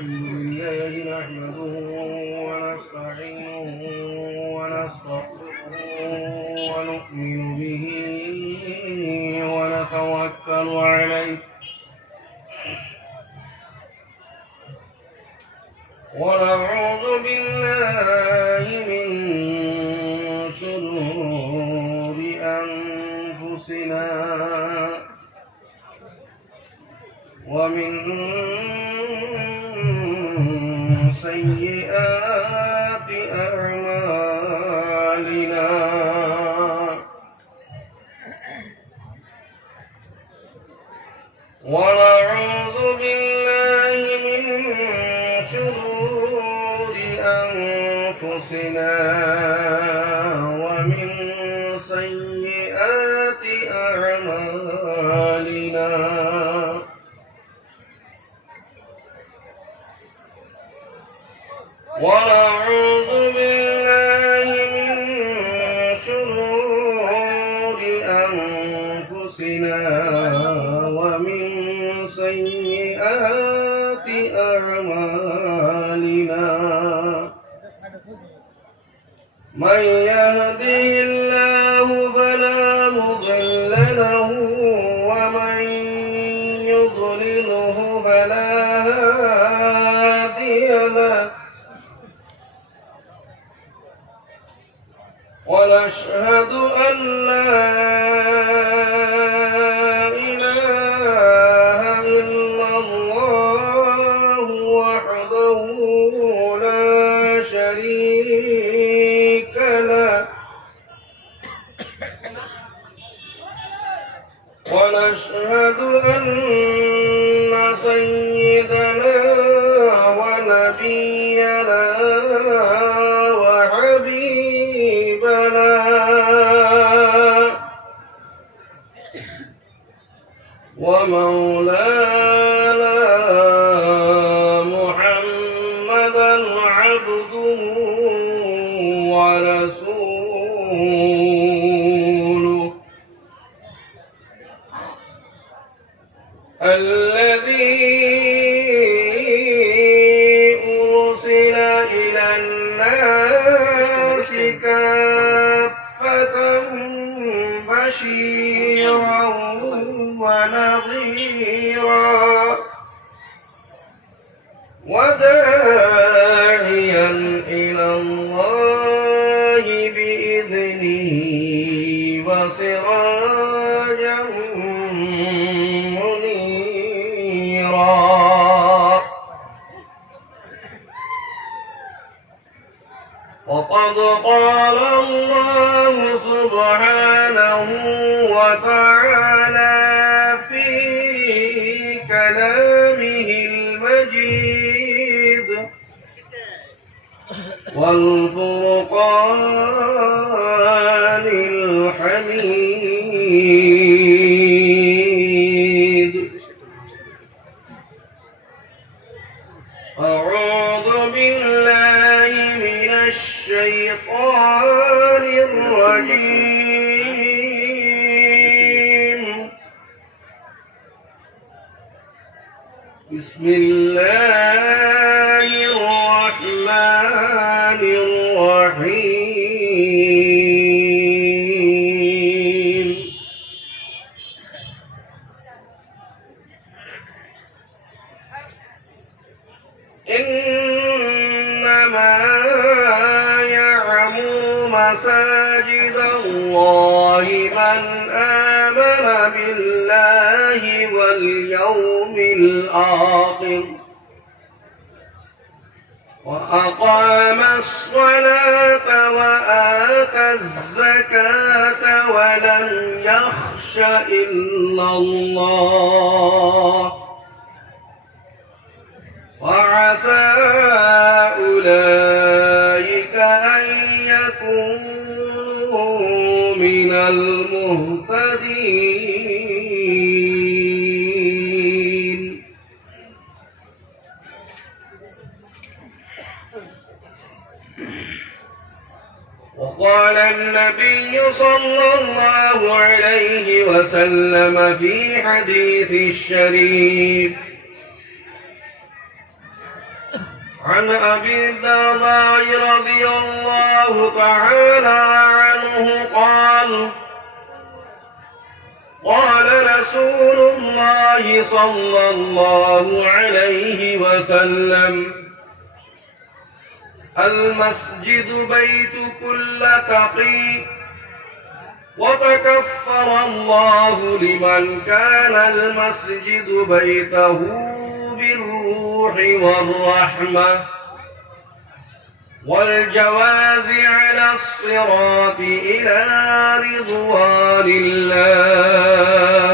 الحمد لله نحمده ونستعينه ونستغفره ونؤمن به ونتوكل عليه ونعوذ بالله من شرور أنفسنا ومن سيئات أعمالنا ونعوذ بالله من شرور أنفسنا ومن سيئات أعمالنا ونعوذ بالله من شرور أنفسنا ومن سيئات أعمالنا من يهده الله فلا مضل له ومن يضلله فلا هادي له ونشهد أن لا إله إلا الله وحده لا شريك له ونشهد أن سيدنا ونبينا ومولانا محمدا عبده ورسوله الذي أرسل إلى الناس كافة بشيرا ونظيرا وداعيا إلى الله بإذنه وسراجا منيرا وقد قال الله سبحانه وتعالى كلامه المجيد والفرقان الحميد أعوذ بالله من الشيطان الرجيم بسم الله الرحمن الرحيم إنما يعمر مساجد الله من آمن بالله واليوم الآخر وأقام الصلاة وآتى الزكاة ولم يخش إلا الله وعسى أولئك أن يكونوا من المهتدين وقال النبي صلى الله عليه وسلم في حديث الشريف عن أبي الدرداء رضي الله تعالى عنه قال قال رسول الله صلى الله عليه وسلم المسجد بيت كل تقي وتكفر الله لمن كان المسجد بيته بالروح والرحمة والجواز على الصراط إلى رضوان الله.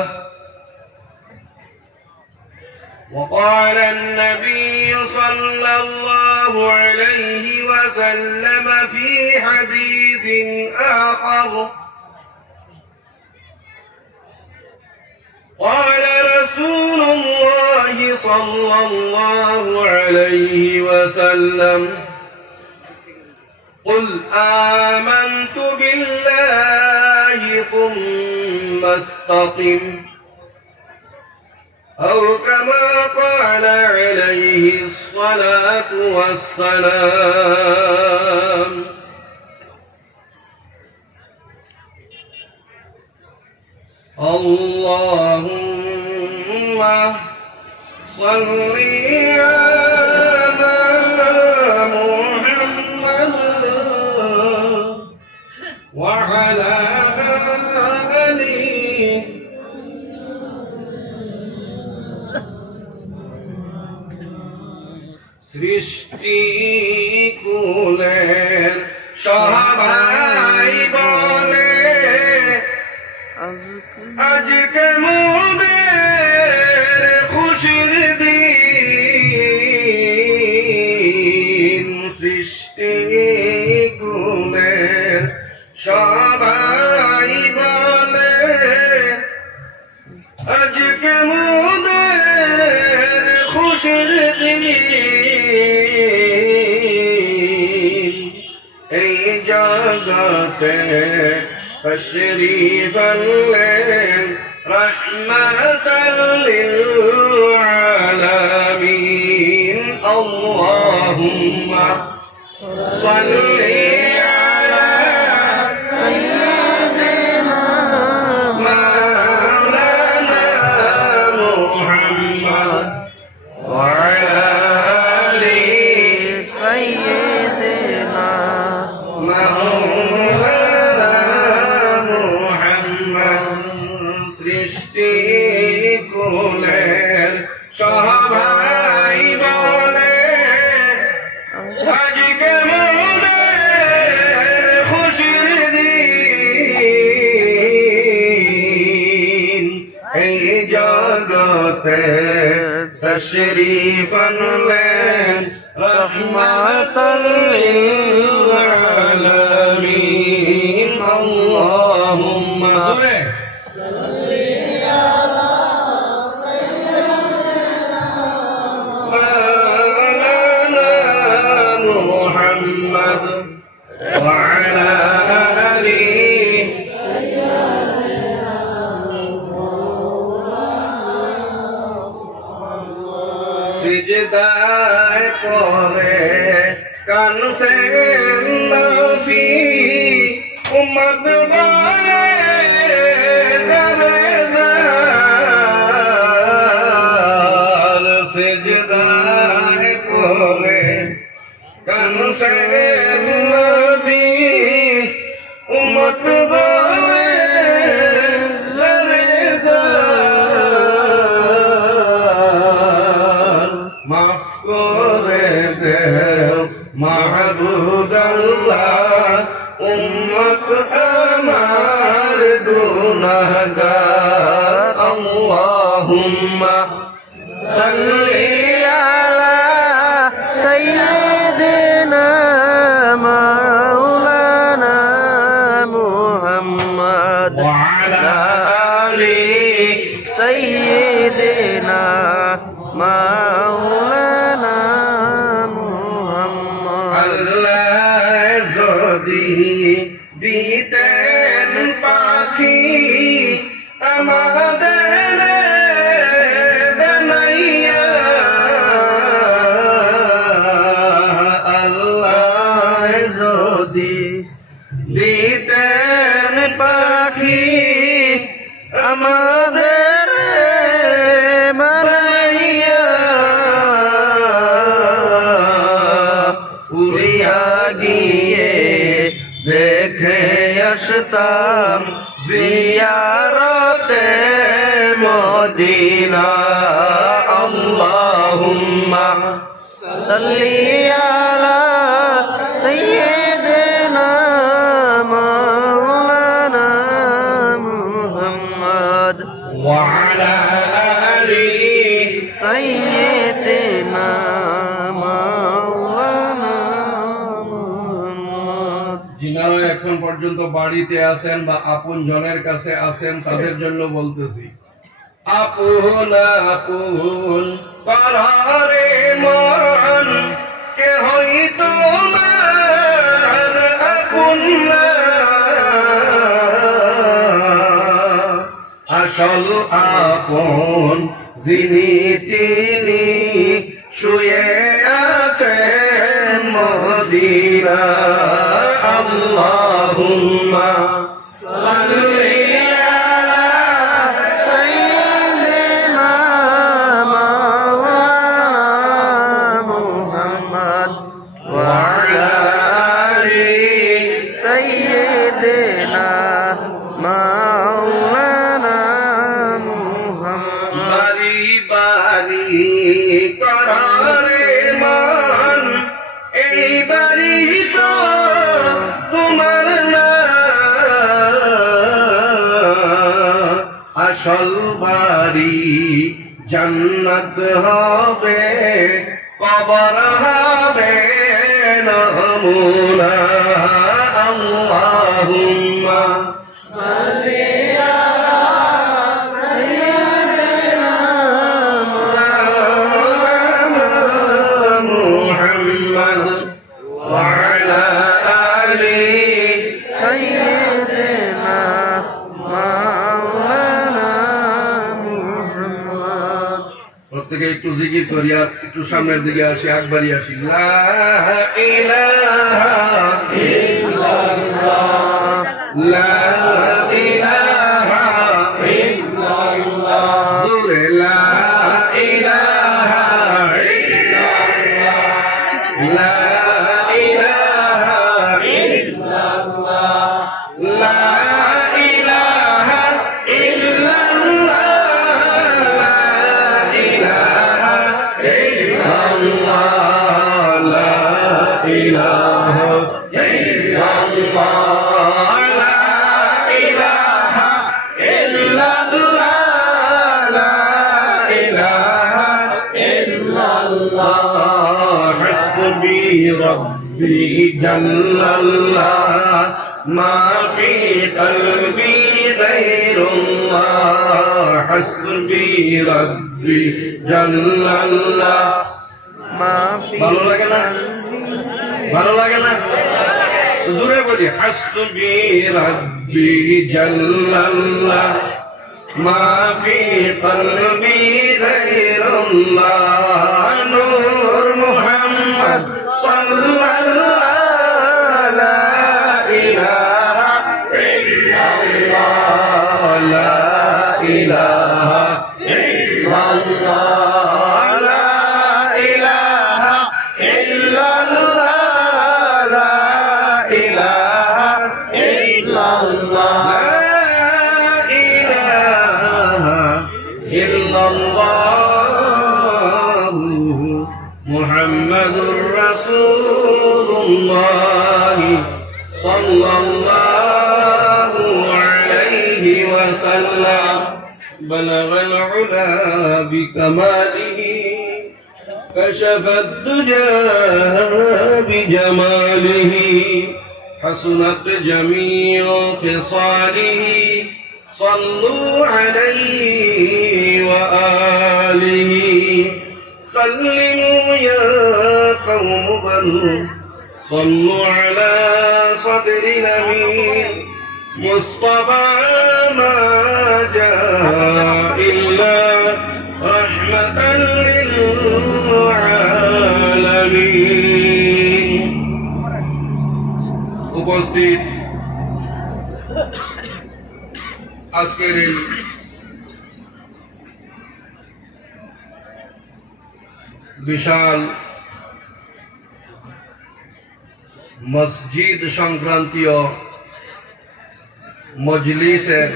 وقال النبي صلى الله عليه وسلم في حديث آخر قال رسول الله صلى الله عليه وسلم قل آمنت بالله ثم استقم أو كما قال عليه الصلاة والسلام. اللهم صل على محمد وعلى آله সৃষ্টি কুলের সবাই বলে আজকে মোদের খুশির দিন। সৃষ্টি কুলের সবাই বলে আজকে মোদের খুশির দিন। এই জগতে تشريف الليل رحمة للعالمين. اللهم صل على سيدنا مولانا محمد وعلى آل سيدنا مولانا সৃষ্টি কুলের সবাই বলে আজকে মোদের খুশির দিন। এই জগতে তশরীফ আনলেন রহমাতাল লিল আলামিন। আল্লাহুম্মা وعلى آله সিজদায় পড়ে কানসেন নবী উম্মত বলে জরদার। সিজদায় পড়ে কানসেন নবী উম্মত বলে জরদার। মাফ করে দেও মাহবুব আল্লাহ উম্মত আমার গুনাহগার। আল্লাহুম্মা সাল্লি আলা সাইয়্যিদিনা মাওলানা মুহাম্মদ ওয়া আলা আলি সাইয়্যিদিনা মাওলানা মুহাম্মদ। আল্লাহ যদি দিতেন পাখি আমাদের বানাইয়া মদিনা আল্লাহুম্মা সাল্লি আলা সাইয়্যিদিনা মাওলানা মুহাম্মদ ওয়া আলা আলি সাইয়্যিদিনা মাওলানা মুহাম্মদ। যিনারা এখন পর্যন্ত বাড়িতে আছেন বা আপন জনের কাছে আছেন তাদের জন্য বলতেছি, আপন আপন করারে মন কে হই তোমার আপন না, আসল আপন যিনি তিনি শুয়ে আছেন মদিনা আল্লাহুম্মা সাল্লি আলা সাইয়্যিদিনা মাওলানা মুহাম্মদ ওয়া আলা আলি সাইয়্যিদিনা মাওলানা মুহাম্মদ। বাড়ি বাড়ি করারে মান এই বাড়ি তো তোমার না, আসল বাড়ি জান্নাত হবে কবর হবে নমুনা আল্লাহুম্মা সাল্লি আলা সাইয়্যিদিনা মাওলানা মুহাম্মদ ওয়া আলা আলি সাইয়্যিদিনা মাওলানা মুহাম্মদ। প্রত্যেকে একটু জিকির করি আর একটু সামনের দিকে আসি, একবারই আসি। লা ইলাহা ইল্লাল্লাহ লা ইলাহা ইল্লাল্লাহ জোরে লা ইলাহা ইল্লাল্লাহ লা ইলাহা ইল্লাল্লাহ লা ইলাহা ইল্লাল্লাহ লা ইলাহা ইল্লাল্লাহ লা ইলাহা ইল্লাল্লাহ লা ইলাহা ইল্লাল্লাহ লা ইলাহা ইল্লাল্লাহ হাসবি রব্বি জাল্লাল্লাহ মা ফি কলবি গায়রুল্লাহ হাসবি রব্বি জাল্লাল্লাহ মা ফি ভালো লাগে না? ভালো লাগে না? জোরে বলি হাসবি রব্বি জাল্লাল্লাহ মা ফি কলবি গায়রুল্লাহ নূর মুহাম্মদ সাল্লাল্লাহু লা ইলাহা ইল্লাল্লাহ লা ইলাহা ইল্লাল্লাহ লা ইলাহা ইল্লাল্লাহ লা ইলাহা ইল্লাল্লাহ লা ইলাহা ইল্লাল্লাহ মুহাম্মাদুর রাসূলুল্লাহ সাল্লাল্লাহু আলাইহি ওয়াসাল্লাম بلغ العلا بكماله كشف الدجى بجماله حسنت جميع خصاله صلوا عليه وآله سلموا يا قوم بل صلوا على صدر الأمين مصطفى ما جاء إلا رحمة للعالمين উপস্থিত আজকের এই বিশাল মসজিদ সংক্রান্তীয় মজলিসের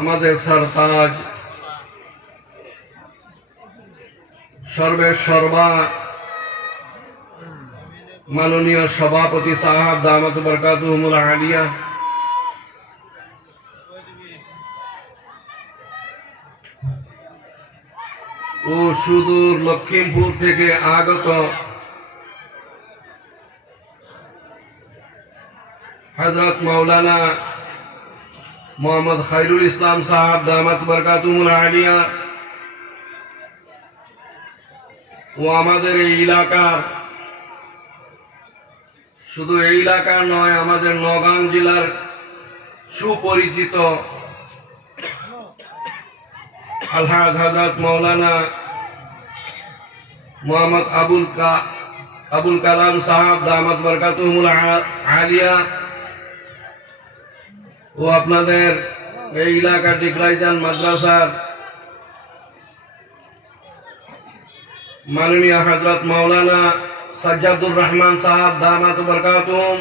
আমাদের সরতাজ সর্বের সর্বা মাননীয় সভাপতি সাহেব দামাত বরকাতুহুমুল আলিয়া, ও সুদূর লক্ষিমপুর থেকে আগত হযরত মাওলানা মোহাম্মদ খায়রুল ইসলাম সাহেব দামাত বরকাতুহুমুল আলিয়া, ও আমাদের এই এলাকার, শুধু এই এলাকার নয়, আমাদের নওগাঁ জেলার সুপরিচিত আলহাজ হযরত মাওলানা মোহাম্মদ আবুল কালাম সাহেব দামাত বরকাতুহুমুল আলিয়া, ও আপনাদের এই এলাকার ডিকরাইজান মাদ্রাসার মাননীয় হযরত মাওলানা সাজ্জাদুর রহমান সাহেব দামাত বরকাতুহুম,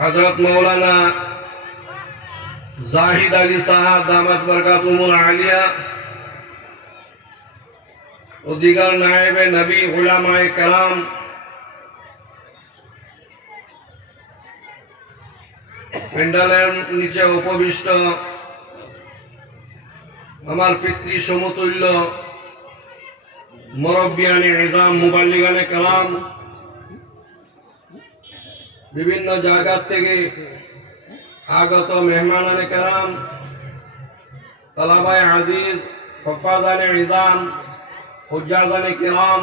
হযরত মাওলানা জাহিদ আলী সাহেব দামাত বরকাতুহুমুল আলিয়া, ও দিগার নায়েবে নবী উলামায়ে কেরাম, প্যান্ডেলের নিচে উপবিষ্ট আমার পিতৃ সমতুল্য মুরব্বিয়ানে ইজাম মুবাল্লিগানে কেরাম, বিভিন্ন জায়গা থেকে আগত মেহমানানে কেরাম, তালাবায়ে আজিজ, হুফাজানে ইজাম, হুজ্জাজানে কেরাম,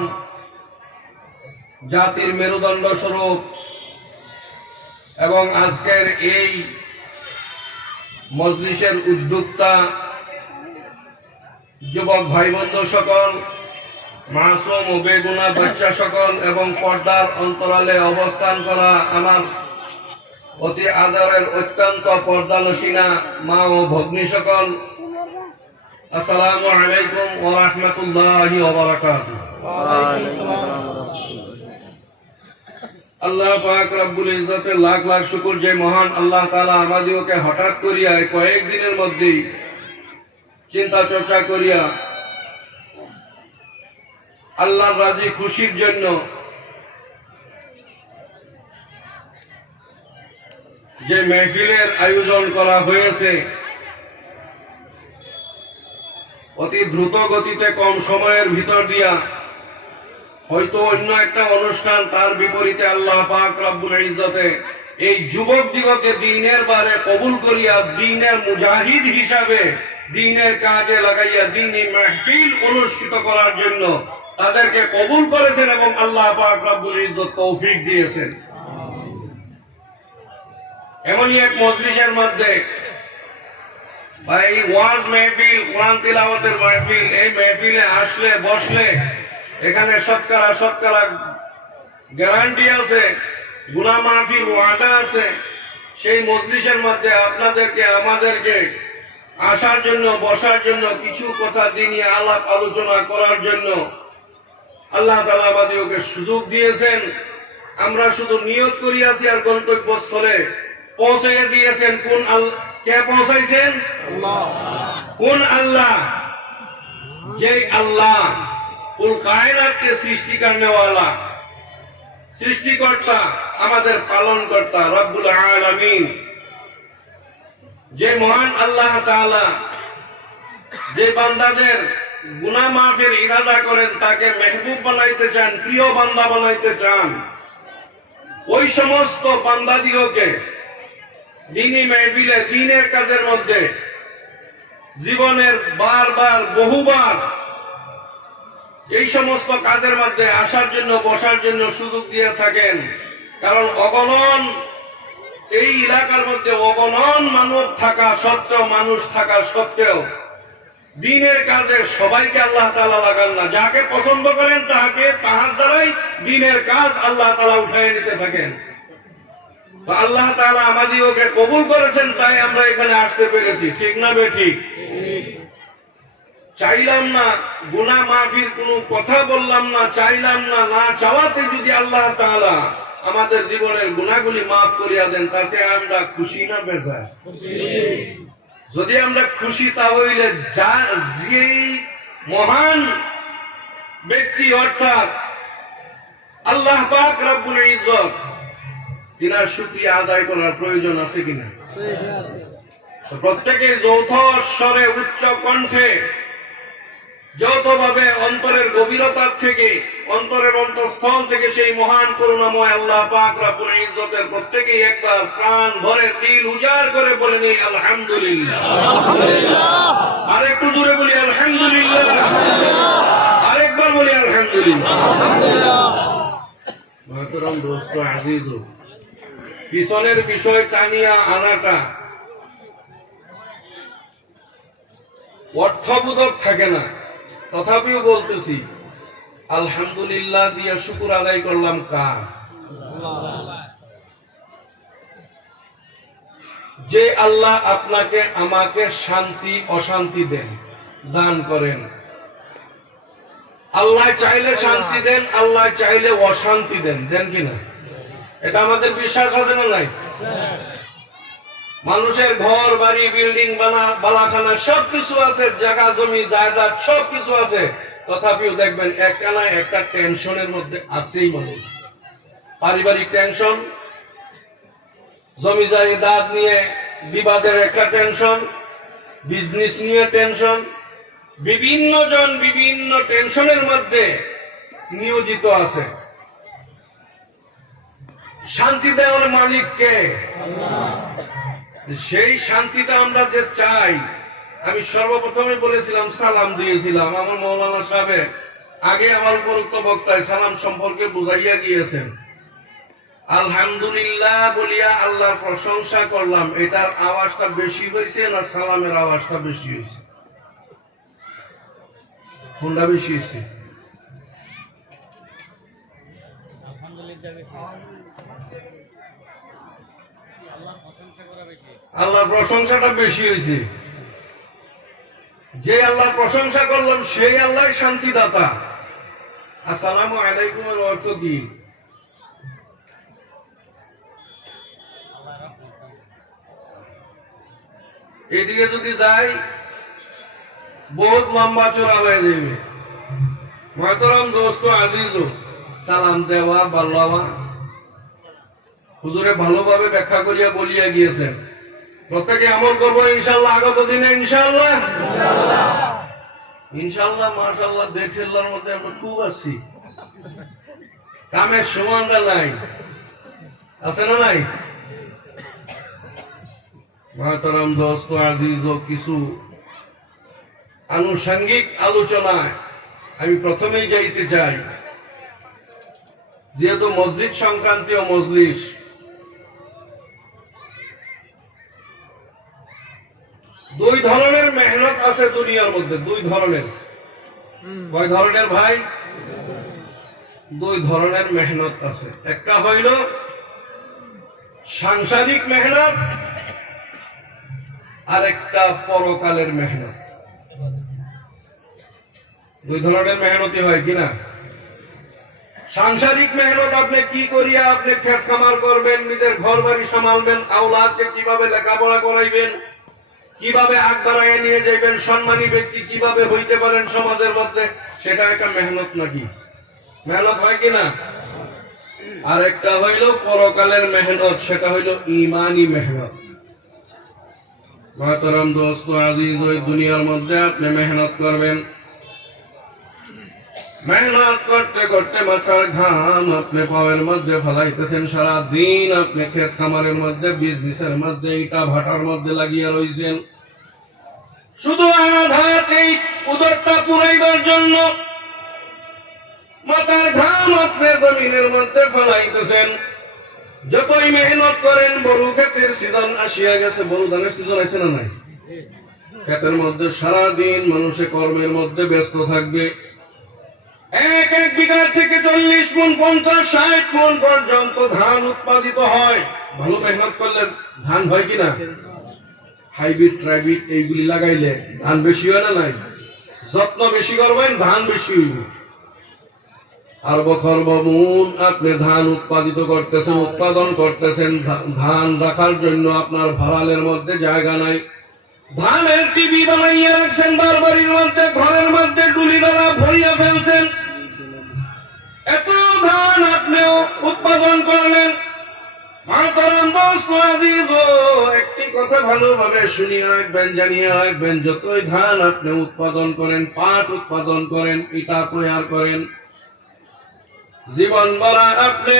জাতির মেরুদণ্ড স্বরূপ এবং আজকের এই মজলিসের উদ্যোক্তা যুবক ভাই বন্ধু সকল, মাসুম ও বেগুনা বাচ্চা সকল এবং পর্দার অন্তরালে অবস্থান করা আমার অতি আদরের অত্যন্ত পর্দানসীনা মা ও ভগ্নী সকল, আসসালামু আলাইকুম ওয়া রাহমাতুল্লাহি ওয়া বারাকাতুহু। আল্লাহ পাক রব্বুল ইজ্জতের লাখ লাখ শুকর যে মহান আল্লাহ তাআলা আমাদিওকে হঠাৎ করিয়া কয়েকদিনের মধ্যেই চিন্তা চর্চা করিয়া আল্লাহর রাজি খুশির জন্য যে মেহফিলের আয়োজন করা হয়েছে, অতি দ্রুত গতিতে কম সময়ের ভিতর দিয়া হয়তো অন্য একটা অনুষ্ঠান তার বিপরীতে আল্লাহ পাক রব্বুল ইজ্জতে এই যুবক দিগকে দ্বীনের বারে কবুল করিয়া দ্বীনের মুজাহিদ হিসাবে দ্বীনের কাজে লাগাইয়া দ্বীনি মাহফিল অনুষ্ঠিত করার জন্য তাদেরকে কবুল করেছেন এবং আল্লাহ পাক রব্বুল ইজ্জত তৌফিক দিয়েছেন। এমনই এক মজলিসের মধ্যে ভাই ওয়াজ মেহফিল, কোরআন তিলাওয়াতের মাহফিল, এই মেহফিলে আসলে বসলে এখানে শতকরা গ্যারান্টি আছে, গুনাহ মাফির ওয়াদা আছে। সেই মজলিসের মধ্যে আপনাদেরকে আমাদেরকে আসার জন্য, বসার জন্য, কিছু কথা দিনী আলাপ আলোচনা করার জন্য আল্লাহ তাআলা আমাদেরকে সুযোগ দিয়েছেন। আমরা শুধু নিয়ত করিয়াছি আর গন্তব্যস্থলে পৌঁছে দিয়েছেন। কোন আল্লাহ? কে পৌঁছাইছেন? আল্লাহ। কোন আল্লাহ? যে আল্লাহ কুল কায়নাত কে সৃষ্টি করনে वाला, সৃষ্টিকর্তা, আমাদের পালনকর্তা রব্বুল আলামিন, যে মহান আল্লাহ তাআলা যে বান্দাদের গুনাহ মাফের ইরাদা করেন, তাকে মেহবুব বানাইতে চান, প্রিয় বান্দা বানাইতে চান, ওই সমস্ত বান্দাদিওকে দ্বীনি মাহফিলে, দ্বীনের কাজের মধ্যে জীবনের বারবার বহুবার এই সমস্ত কাজের মধ্যে আসার জন্য, বসার জন্য সুযোগ দিয়ে থাকেন। কারণ অগণন এই এলাকার মধ্যে অগণন মানব থাকা সত্ত্বেও, মানুষ থাকা সত্ত্বেও দ্বীনের কাজে সবাইকে আল্লাহ তাআলা লাগান না। যাকে পছন্দ করেন তাহার দ্বারাই দ্বীনের কাজ আল্লাহ তাআলা উঠায় নিতে থাকেন। তো আল্লাহ তাআলা আমাদেরকে কবুল করেছেন, তাই আমরা এখানে আসতে পেরেছি। ঠিক না বেঠিক? চাইলাম না, গুনাহ মাফির কোনো কথা বললাম না, চাইলাম না, না চাওয়াতে যদি আল্লাহ তাআলা আমাদের জীবনের গুনাহগুলি মাফ করিয়া দেন, তাতে আমরা খুশি না বেজার? যদি আমরা খুশি, তাহলে যে মহান ব্যক্তি অর্থাৎ আল্লাহ পাক রব্বুল ইজ্জত, তিনার শুকরিয়া আদায় করার প্রয়োজন আছে কিনা? প্রত্যেকে যৌথ স্বরে, উচ্চ কণ্ঠে, যৌথভাবে অন্তরের গভীরতা থেকে, অন্তরের অন্তঃস্থল থেকে সেই মহান করুণাময় আল্লাহ পাক রব্বুল ইজ্জতের প্রত্যেকেই একবার প্রাণ ভরে দিল উজাড় করে বলে নেই আলহামদুলিল্লাহ। আর একটু জোরে বলি আলহামদুলিল্লাহ, আরেকবার বলি আলহামদুলিল্লাহ। মহতরম দোস্ত আজিজ, পিছনের বিষয় টানিয়া আনাটা অর্থবোধক থাকে না, তথাপিও বলতেছি আলহামদুলিল্লাহ দিয়া শুকর আদায় করলাম কার? যে আল্লাহ আপনাকে আমাকে শান্তি অশান্তি দেন, দান করেন। আল্লাহ চাইলে শান্তি দেন, আল্লাহ চাইলে অশান্তি দেন, দেন কিনা? এটা আমাদের বিশ্বাস আছে না নাই? মানুষের ঘর বাড়ি বিল্ডিং বালাখানা সবকিছু আছে, জায়গা জমি জায়দাদ সবকিছু আছে, তথাপিও দেখবেন একটা না একটা টেনশনের মধ্যে আছেই মানুষ। পারিবারিক টেনশন, জমি জায়দাদ নিয়ে বিবাদের একটা টেনশন, বিজনেস নিয়ে টেনশন, বিভিন্ন জন বিভিন্ন টেনশনের মধ্যে নিয়োজিত আছে। শান্তি দেওয়ার মালিক কে? সেই শান্তিটা আমরা যে চাই, আমি সর্বপ্রথমে বলেছিলাম, সালাম দিয়েছিলাম। আমার মৌলানা সাহেব আগে আমার উপরোক্ত বক্তায় সালাম সম্পর্কে বুঝাইয়া গিয়েছেন। আলহামদুলিল্লাহ বলিয়া আল্লাহর প্রশংসা করলাম, এটার আওয়াজটা বেশি হয়েছে না সালামের আওয়াজটা বেশি হয়েছে? কোনটা বেশি হয়েছে? আল্লাহর প্রশংসাটা বেশি হয়েছে। যে আল্লাহর প্রশংসা করলাম সেই আল্লাহ শান্তিদাতা। আসসালামু আলাইকুম এর অর্থ কি? এদিকে যদি যাই বহুত লম্বা চোরা হয়ে যাবে। মহতরম দোস্ত আজিজ, সালাম দেওয়া বাল্লাওয়া হুজুরে ভালোভাবে ব্যাখ্যা করিয়া বলিয়া গিয়েছেন। প্রত্যেকে আমল করবো ইনশাল্লাহ, আগত দিনে ইনশাল্লাহ। ইনশাল্লাহ মাশাল্লাহ, দেড় মধ্যে আমরা খুব আছি, কামের সমানটা নাই, আছে না নাই? মহতরম দোস্ত আজিজ, কিছু আনুষঙ্গিক আলোচনায় আমি প্রথমেই যাইতে চাই। যেহেতু মসজিদ সংক্রান্তীয় মজলিস, দুই ধরনের মেহনত আছে দুনিয়ার মধ্যে, দুই ধরনের। কয় ধরনের ভাই? দুই ধরনের মেহনত আছে। একটা হইল সাংসারিক মেহনত, আর একটা পরকালের মেহনত। দুই ধরনের মেহনতি হয় কিনা? সাংসারিক মেহনত আপনি কি করিয়া আপনি খেত খামার করবেন, নিজের ঘর বাড়ি সামালবেন, আওলাদকে কিভাবে লেখাপড়া করাইবেন, কিভাবে আগ বাড়াইয়া নিয়ে যাইবেন, সম্মানী ব্যক্তি কিভাবে হইতে পারেন সমাজের মধ্যে, সেটা একটা মেহনত নাকি? মেহনত হয় কিনা? আর একটা হইল পরকালের মেহনত, সেটা হইল ইমানি মেহনত। মহতরম দোস্ত আজিজ, ওই দুনিয়ার মধ্যে আপনি মেহনত করবেন, মেহনত করতে করতে মাথার ঘাম আপনি পাওয়ের মধ্যে ফেলাইতেছেন, সারা দিন আপনি ক্ষেত খামারের মধ্যে বিজনেসের মধ্যে ইটা ভাটার মধ্যে লাগিয়া রয়েছেন, শুধু আধাত এই উদরটা পুরাইবার জন্য মাথার ঘাম আপনি জমিনের মধ্যে ফেলাইতেছেন। যতই মেহনত করেন, বড় ক্ষেতের সিজন আসিয়া গেছে, বড় ধানের সিজন আছে না নাই? ক্ষেতের মধ্যে সারা দিন মানুষে কর্মের মধ্যে ব্যস্ত থাকবে। এক এক বিঘা থেকে 40 মণ 50 60 মণ পর্যন্ত ধান উৎপাদিত হয়। ভালো মেহনত করলে ধান হয় কিনা? হাইব্রিড ট্রাইব্রিড এইগুলি লাগাইলে ধান বেশি হয় না নাই? যত্ন বেশি করবেন, ধান বেশি হইব। আর বখরবমুন আপনি ধান উৎপাদিত করতেছেন, উৎপাদন করতেছেন, ধান রাখার জন্য আপনার ভাড়ালের মধ্যে জায়গা নাই, ধানের টিভি বানাইয়া রাখছেন, বাড়ির মধ্যে ঘরের মধ্যে ডুলি ডালা ভরিয়া ফেলছেন, এত ধান আপনিও উৎপাদন করলেন। মাতারাম দোস্ত আজিজ, একটি কথা ভালোভাবে শুনিয়ে রাখবেন, জানিয়ে রাখবেন, যতই ধান আপনি উৎপাদন করেন, পাট উৎপাদন করেন, ইটা তৈরি করেন, জীবন ভরা আপনি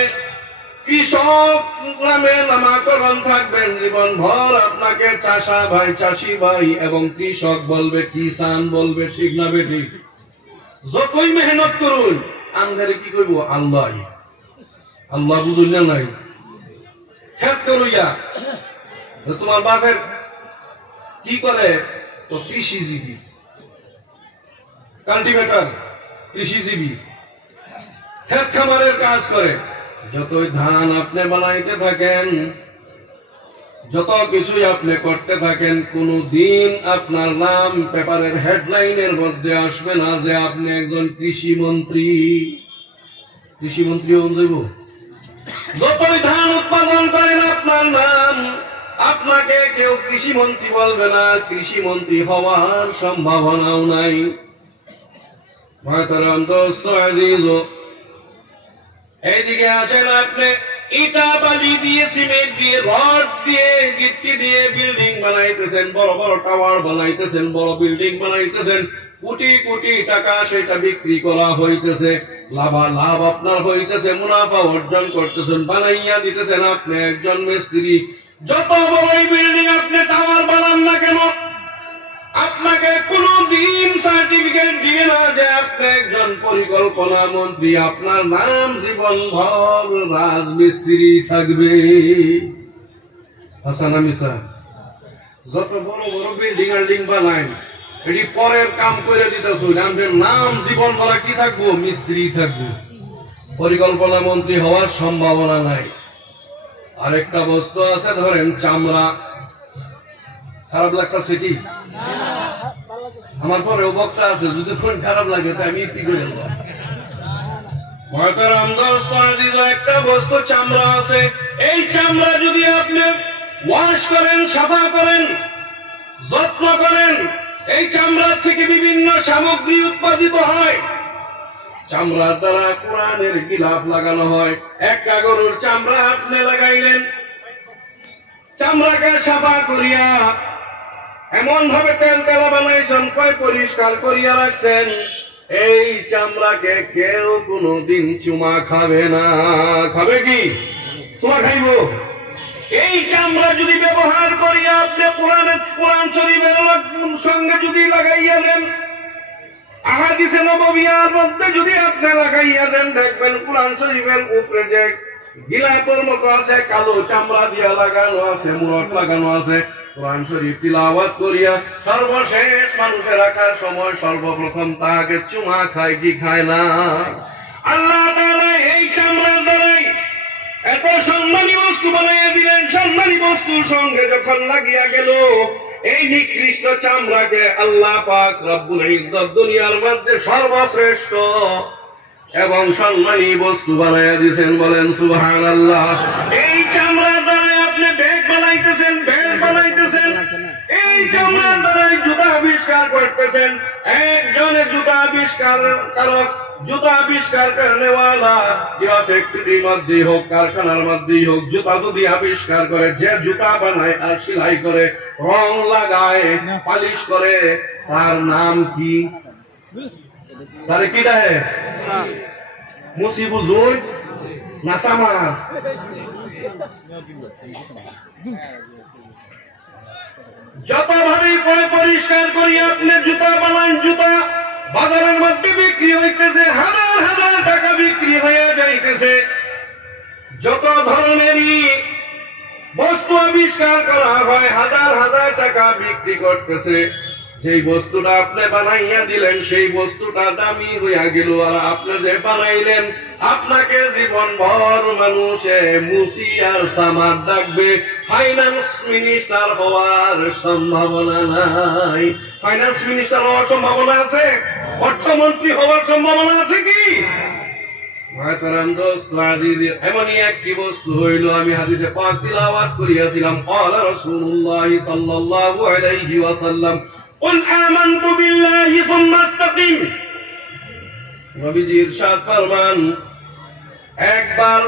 কৃষক নামে নামাকরণ থাকবেন, জীবন ভর আপনাকে চাষা ভাই, চাষি ভাই এবং কৃষক বলবে, কিষান বলবে, ঠিক না বেঠিক? যতই মেহনত করুন, আমদারে কি করবো? আল্লাহ আল্লাহ বুঝুন না নাই? খেত করুইয়া তোমার বাপের কি করে? তো কৃষিজীবী, কাল্টিভেটর, কৃষিজীবী, খেত খামারের কাজ করে। যতই ধান আপনি বানাইতে থাকেন, যত কিছুই আপনি করতে থাকেন, কোনো দিন আপনার নাম পেপারের হেডলাইনের মধ্যে আসবে না যে আপনি একজন কৃষি মন্ত্রী। কৃষি মন্ত্রী হইব। যতই ধান উৎপাদন করেন, আপনার নাম, আপনাকে কেউ কৃষি মন্ত্রী বলবে না, কৃষি মন্ত্রী হওয়ার সম্ভাবনাও নাই। মাতারাম দোস্ত আজিজ, এইদিকে আসেন, আপনি ইটা বালি দিয়ে, সিমেন্ট দিয়ে, রড দিয়ে, গিট্টি দিয়ে বিল্ডিং বানাইতেছেন, বড় বড় টাওয়ার বানাইতেছেন, বড় বিল্ডিং বানাইতেছেন, কোটি কোটি টাকা সেটা বিক্রি করা হইতেছে, লাভ আপনার হইতেছে, মুনাফা অর্জন করতেছেন, বানাইয়া দিতেছেন আপনি একজন মিস্ত্রি। যত বড়ই বিল্ডিং আপনি টাওয়ার বানান না কেন, আপনাকে কোনদিন সার্টিফিকেট দিবে না যে আপনি একজন পরিকল্পনা মন্ত্রী। আপনার নাম জীবনভর রাজমিস্ত্রি থাকবে। হাসান মিসা যত বড় বড় বিল্ডিং বানায়, এটি পরের কাম করে দিতেছ, নাম জীবন ভরা কি থাকবো? মিস্ত্রি থাকবো। পরিকল্পনা মন্ত্রী হওয়ার সম্ভাবনা নাই। আরেকটা বস্তু আছে, ধরেন চামড়া। খারাপ লাগতেছে কি? আমার পরে বক্তা আছে, যদি ফোন খারাপ লাগে তাই আমি কি করে দেবো? একটা বস্তু চামড়া আছে, এই চামড়া যদি আপনি ওয়াশ করেন, সাফা করেন, যত্ন করেন, এই চামড়ার থেকে বিভিন্ন সামগ্রী উৎপাদিত হয়। চামড়ার দ্বারা কোরআনের গিলাফ লাগানো হয়। একটা গরুর চামড়া আপনি লাগাইলেন, চামড়াকে সাফা করিয়া এমন ভাবে তেলা বানাইছেন, কয় পরিষ্কার করিয়া রাখছেন, এই চামড়াকে কেউ কোনদিন চুমা খাবে না। খাবে কি? চুমা খাইব? এই চামড়া যদি ব্যবহার করিয়া আপনি কোরআন শরীফের সঙ্গে যদি লাগাইয়া দেন, আহাদিসে নববিয়ার মধ্যে যদি আপনি লাগাইয়া দেন, দেখবেন কোরআন শরীফের উপরে যে গিলাপের মতো আছে, কালো চামড়া দিয়া লাগানো আছে, মুরট লাগানো আছে, কোরআন শরীফ তিলাওয়াত করিয়া সর্বশেষ মানুষের রাখার সময় সর্বপ্রথম তাকে চুমা খায় কি খায় না? আল্লাহ তাআলা এই চামড়ার দ্বারাই এত সম্মানী বস্তু বানাইয়া দিলেন। সম্মানী বস্তুর সঙ্গে যখন লাগিয়া গেল, এই নিকৃষ্ট চামড়াকে আল্লাহ পাক রব্বুল ইজ্জত দুনিয়ার মধ্যে সর্বশ্রেষ্ঠ এবং সম্মানী বস্তু বানাইয়া দিয়েছেন। বলেন সুবহানাল্লাহ। এই চামড়ার দ্বারা আপনি ব্যাগ বানাইতেছেন, ব্যাগ বানাইতেছেন, এই চামড়ার দ্বারা জুতা আবিষ্কার করতেছেন। একজন জুতা আবিষ্কারক, জুতা আবিষ্কার করনেওয়ালা, কিংবা ফ্যাক্টরির মধ্যেই হোক, কারখানার মধ্যেই হোক, জুতা যদি আবিষ্কার করে, যে জুতা বানায় আর সেলাই করে, রং লাগায়, পালিশ করে, তার নাম কি? তারে কি দেয়? মুসিবুজুর না সামা? যত ভাবে পরিষ্কার করি আপনি জুতা বানান, জুতা বাজারের মধ্যে বিক্রি হইতেছে, হাজার হাজার টাকা বিক্রি হয়ে যাইতেছে। যত ধরনেরই বস্তু আবিষ্কার করা হয়, হাজার হাজার টাকা বিক্রি করতেছে। যেই বস্তুটা আপনি বানাইয়া দিলেন, সেই বস্তুটা দামি হইয়া গেল, আর আপনি যে বানাইলেন, আপনাকে জীবন ভর মানুষে মুসি আর সামাদ ডাকবে। ফাইন্যান্স মিনিস্টার হওয়ার সম্ভাবনা নাই। ফাইন্যান্স মিনিস্টার হওয়ার সম্ভাবনা আছে? অর্থমন্ত্রী হওয়ার সম্ভাবনা আছে কি? মহতরম দোস্ত আজিজ, এমনই একটি বস্তু হইল, আমি হাদিসে পাক তিলাওয়াত করিয়াছিলাম, ক্বালা রাসূলুল্লাহ সাল্লাল্লাহু আলাইহি ওয়াসাল্লাম, কুল আমানতু বিল্লাহি সুম্মা ইসতাকিম। নবীজি ইরশাদ ফরমান, একবার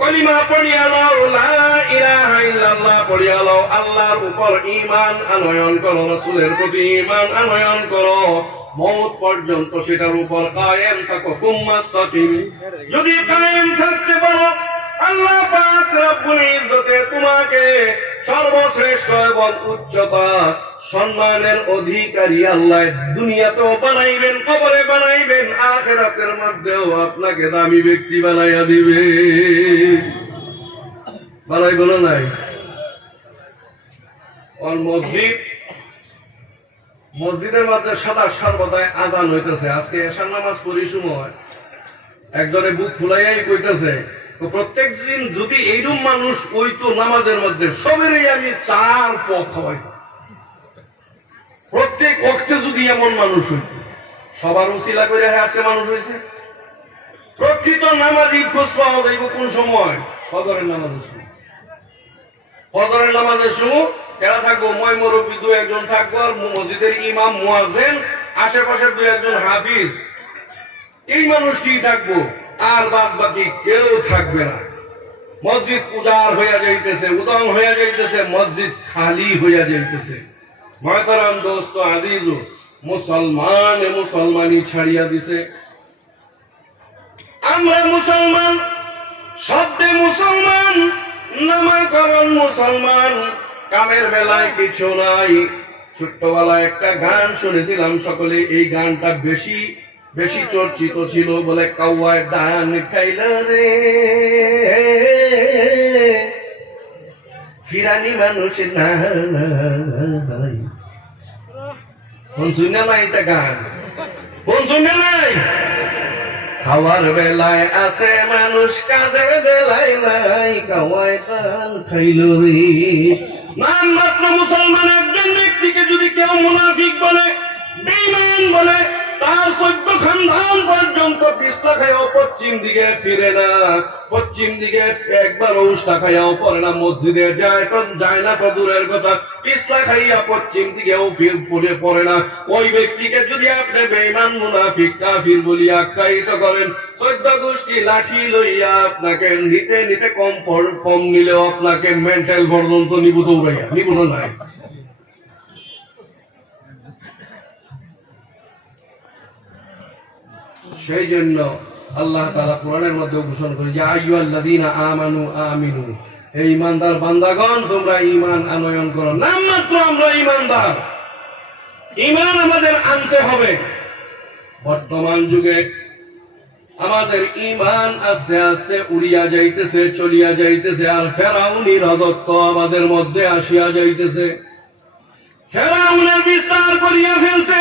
কলিমা পড়িয়া লও, লা ইলাহা ইল্লাল্লাহ পড়িয়া লও, আল্লাহর উপর ঈমান আনয়ন করো, রাসূলের প্রতি ঈমান আনয়ন করো, মওত পর্যন্ত সেটার উপর কায়েম থাকো, সুম্মা ইসতাকিম। যদি কায়েম থাকতে পারো, আল্লাহ পাক রব্বুল ইজ্জতে তোমাকে সর্বশ্রেষ্ঠ এবং উচ্চতা সম্মানের অধিকারী আল্লাহ দুনিয়াতেও বানাইবেন, কবরে বানাইবেন, আখিরাতের মধ্যেও আপনাকে দামি ব্যক্তি বানাইয়া দিবে। বানাইব না নাই? আর মসজিদের মধ্যে সদা সর্বদাই আজান হইতেছে। আজকে এশার নামাজ পড়ি সময় একজনে বুক ফুলাইয়াই কইতেছে, প্রত্যেক দিন যদি এইরকম মানুষ হইতো নামাজের মধ্যে, সবেরই আমি 4 পথ খাওয়াইতাম। প্রত্যেক ওয়াক্তে যদি এমন মানুষ হইত, সবার উসিলা করে আজকে মানুষ হয়েছে। প্রকৃত নামাজি খোঁজ পাওয়া যাইব কোন সময়? ফজরের নামাজের সময়। ফজরের নামাজের সময় যারা থাকবো, মই মুরব্বী 2-1 থাকবো, আর মসজিদের ইমাম মুয়াজ্জিন, আশেপাশে 2-1 হাফিজ, এই মানুষটি থাকবো, আর বাদ বাকি কেউ থাকবে না। মসজিদ উদার হইয়া যাইতেছে, উদং হইয়া যাইতেছে, মসজিদ খালি হইয়া যাইতেছে। মহতরম দোস্ত আজিজ, মুসলমানি ছাড়িয়া দিছে। আমরা মুসলমান, শব্দে মুসলমান, নামকরণ মুসলমান, কামের বেলায় কিছু নাই। ছোট্টবেলায় একটা গান শুনেছিলাম সকলে, এই গানটা বেশি বেশি চর্চিত ছিল, বলে কাওয়ায় দান খাইল রে ফিরানি মানুষ নাই। কোন শুনে নাই এটা গান? কোন শুনে নাই? খাওয়ার বেলায় আছে মানুষ, কাজের বেলায় নাই, কাওয়ায় দান খাইল রে। নাম মাত্র মুসলমান একজন ব্যক্তিকে যদি কেউ মুনাফিক বলে, বেঈমান বলে, তার 14 খানদান পর্যন্ত পিছলা খাইয়াও পশ্চিম দিকে ফিরে না, পশ্চিম দিকে একবার উষ্টা খাইয়াও পড়ে না, মসজিদে যায় না তো দূরের কথা, পিছলা খাইয়া পশ্চিম দিকেও পড়ে না। ওই ব্যক্তিকে যদি আপনি বেঈমান, মুনাফিক, কাফির বলিয়া আখ্যায়িত করেন, 14 গোষ্ঠী লাঠি লইয়া আপনাকে নিতে নিতে কম নিলেও আপনাকে মেন্টাল পর্যন্ত নিবু দৌড়াইয়া, নিবু না নাই? সেই জন্য আল্লাহ তাআলা কোরআনের মধ্যে ঘোষণা করে, ইয়া আইয়ুহাল্লাযীনা আমানু আমিনু, হে ঈমানদার বান্দাগণ তোমরা ঈমান আনয়ন করো। নামমাত্র আমরা ঈমানদার, ঈমান আমাদের আনতে হবে। বর্তমান যুগে আমাদের ঈমান আস্তে আস্তে উড়িয়া যাইতেছে, চলিয়া যাইতেছে, আর ফেরাউনি রাজত্ব আমাদের মধ্যে আসিয়া যাইতেছে। ফেরাউনের বিস্তার করিয়া ফেলছে,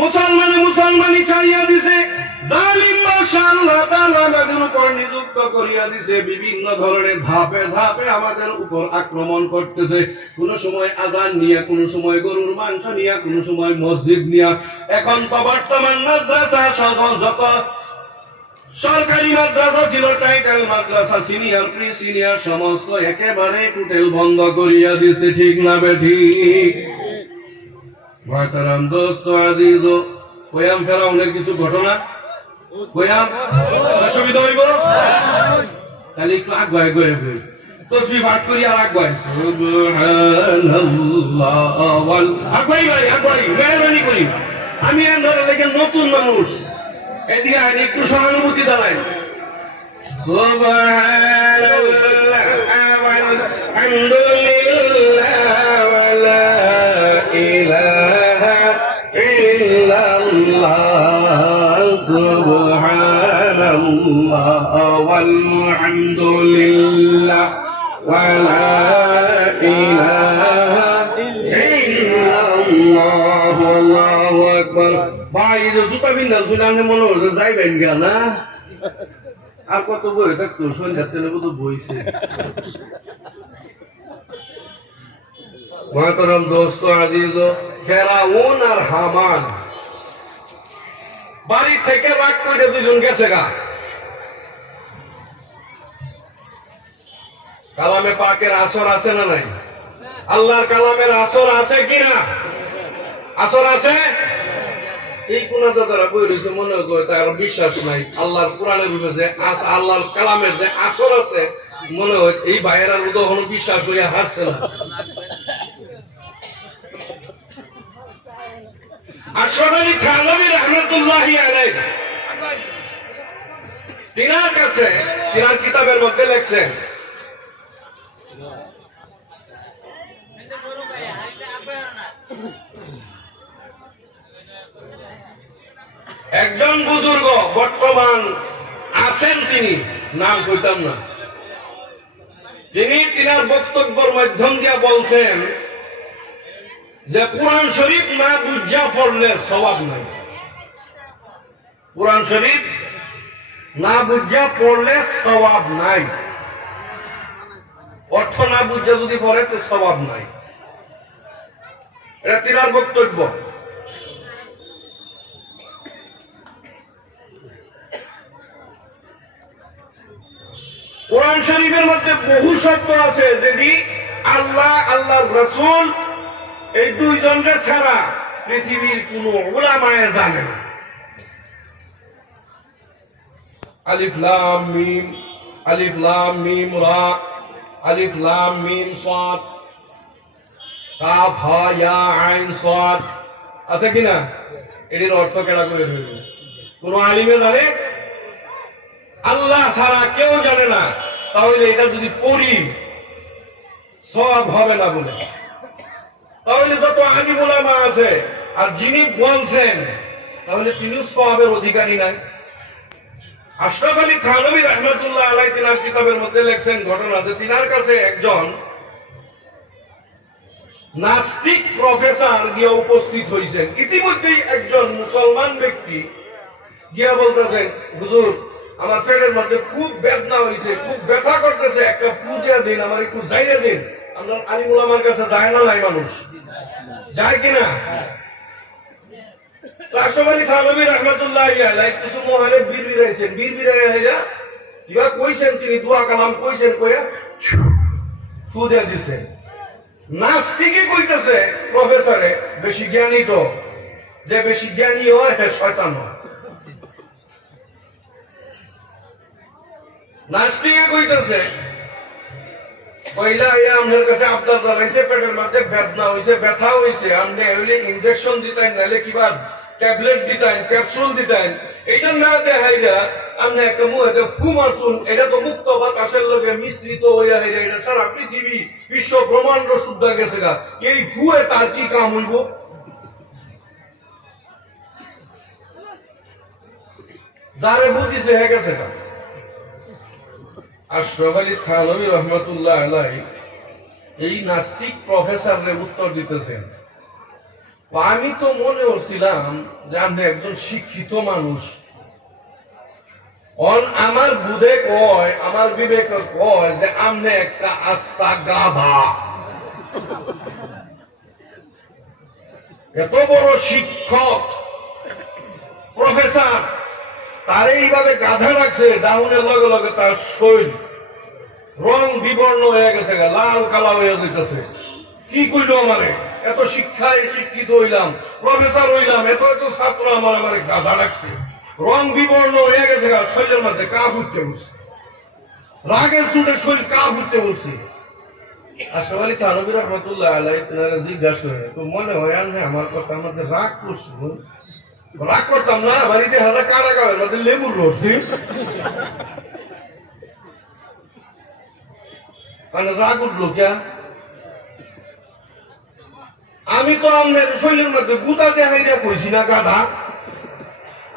মুসলমানি ছাড়িয়া দিছে, জালিম বাদশা আল্লাহ তাআলা আমাদের উপর নিযুক্ত করিয়া দিছে, বিভিন্ন ধরনের ধাপে ধাপে আমাদের উপর আক্রমণ করতেছে। কোন সময় আযান নিয়ে, কোন সময় গরুর মাংস নিয়ে, কোন সময় মসজিদ নিয়ে। এখন তো বর্তমান মাদ্রাসা যত সরকারি মাদ্রাসা ছিল, টাইটেল মাদ্রাসা, সিনিয়র, প্রি সিনিয়র, সমস্ত একেবারে টোটাল বন্ধ করিয়া দিছে। ঠিক না বেঠিক? মহতরম দোস্ত আজিজ, কইয়াম ফেরাউনের কিছু ঘটনা, কইয়াম অসুবিধা হইব, তাহলে একটু আগুয়াই গয়ে তসবিহ পাঠ করি আর আগুয়াই, সুবহানাল্লাহ ওয়াল, আগুয়াই ভাই, আগুয়াই, মেহরবানি করি। আমি ধরে লেগে নতুন মানুষ, এদিকে আইন একটু সহানুভূতি দাঁড়াই। সুবহানাল্লাহ আলহামদুলিল্লাহ ওয়ালা ইলাহা ইল্লাল্লাহ, সুবহানাল্লাহ ওয়ালহামদুলিল্লাহ ওয়ালা ইলাহা ইল্লাল্লাহ, আল্লাহু আকবার। ভাই জুতা বিন্দাল শুনে মনে হচ্ছে যাইবেন গা না? আর কত বই থাকতো, সন্ধ্যার তেলে কত বইছে। মহতরম দোস্ত আজিজ, ফেরাউন আর হামান বাড়ি থেকে রাগ করে দুজন গেছে গা। কালামে পাকের আসর আছে না নাই? আল্লাহর কালামের আসর আছে কিনা? আসর আছে। এই কোন দাদারা বই রয়েছে মনে হয় তার বিশ্বাস নাই আল্লাহর কোরআনের উপরে যে আল্লাহর কালামের যে আসর আছে, মনে হয় এই ভাইয়েরা কখনো বিশ্বাস হইয়া হারছে না। আশরাফ আলী থানভী রাহমাতুল্লাহি আলাইহি তিনার কাছে তিনার কিতাবের মধ্যে লিখছেন, একজন বুজুর্গ বর্তমান আছেন, তিনি নাম কইতাম না, তিনি তিনার বক্তব্যের মাধ্যম দিয়া বলছেন যে কোরআন শরীফ না বুঝা পড়লে সওয়াব নাই। কোরআন শরীফ না বুঝা পড়লে সওয়াব নাই, অর্থ না বুঝা যদি পড়ে তো সওয়াব নাই। এটা তিনার বক্তব্য। কোরআন শরীফের মধ্যে বহু শব্দ আছে যেটি আল্লাহ আল্লাহর রাসূল এই দুইজনকে ছাড়া পৃথিবীর কোন উলামায়ে জানে না। আলিফ লাম মিম, আলিফ লাম মিম রা, আলিফ লাম মিম সাদ, কাফ হা ইয়া আইন সাদ আছে কিনা? এটির অর্থ কেডা করে ফেলবে? কোন আলিমে জানে? আল্লাহ ছাড়া কেউ জানে না। তাহলে এটা যদি পড়ি সওয়াব হবে না বলে, তাহলে যত আলিম উলামা আছে আর যিনি বলছেন তাহলে তিনি সওয়াবের অধিকারী নাই। আশরাফ আলী থানভী রাহমাতুল্লাহ আলাইহি তিনার কিতাবের মধ্যে লিখছেন ঘটনা যে তিনার কাছে একজন নাস্তিক প্রফেসর গিয়ে উপস্থিত হয়েছেন। ইতিমধ্যেই একজন মুসলমান ব্যক্তি গিয়া বলতেছেন, হুজুর আমার পেটের মধ্যে খুব বেদনা হয়েছে, খুব ব্যথা করতেছে, একটা ফু দিয়া দিন, আমার একটু জায়গা দিন। আমরা আলিম উলামার কাছে যায় না নাই? মানুষ যায় কিনা? আশরাফ আলী থানভী রাহমাতুল্লাহি আলাইহি কিছু মহারে বীর বিরাইছেন, বীর বিরাইয়া কিবা কইছেন, তিনি দোয়া কালাম কইছেন, কইয়া ফু দিয়া দিছেন। নাস্তিকে কইতেছে প্রফেসরে, বেশি জ্ঞানী তো, যে বেশি জ্ঞানী হয় সে শয়তান হয়। নাস্তিকে কইতেছে পয়লা আপনার কাছে আবদার জানাইছে, পেটের মধ্যে বেদনা হইছে, ব্যথা হইছে, আপনি হইলে ইনজেকশন দিতেন, নাহলে কিবা ট্যাবলেট দিতেন, ক্যাপসুল দিতেন, এইটা না দেখাইরা আপনি একটা মুখে ফু মারছুন। এটা তো মুক্ত বাতাসের লগে মিশ্রিত হইয়া হইয়া এটা সারা পৃথিবী বিশ্ব ব্রহ্মাণ্ড শুদ্ধ গেছে গা। এই ফুয়ে তার কি কাম হইব? যারে বুঝিছে হয়ে গেছে তা। আশরাফ আলী থানভী রাহমাতুল্লাহ আলাইহি এই নাস্তিক প্রফেসরের উত্তর দিতেছেন, আমি তো মনে করছিলাম যে আপনি একজন শিক্ষিত মানুষ, আমার বুধে কয়, আমার বিবেক কয় যে আপনি একটা আস্তা গাধা। এত বড় শিক্ষক প্রফেসর, তার এইভাবে গাধা রাখছে, ডাউনের লগে লগে তার শরীর রং বিবর্ণ হয়ে গেছে, লাল কালা হয়ে যেতেছে। কি কইল আমারে? এত শিক্ষায় শিক্ষিত হইলাম, প্রফেসর হইলাম, এত এত ছাত্র আমার আমার গাধা রাখছে, রং বিবর্ণ হয়ে গেছে, শরীরের মধ্যে কাপ উঠতে বসছে, রাগের চুটে শরীর কাপ উঠতে বসছে। আশরাফ আলী থানভী রাহমাতুল্লাহ আলাইহি তিনারা জিজ্ঞাসা করে, তো মনে হয় আমি আমার কথা আমাদের রাগ করছি? রাগ করতাম না, বাড়িতে হাজার কাটা খাবে, আমাদের লেবুর রস দিন, মানে রাগ উঠলো কে? আমি তো আপনার শরীরের মধ্যে গুতা দেখাইয়া কইছি না গাধা,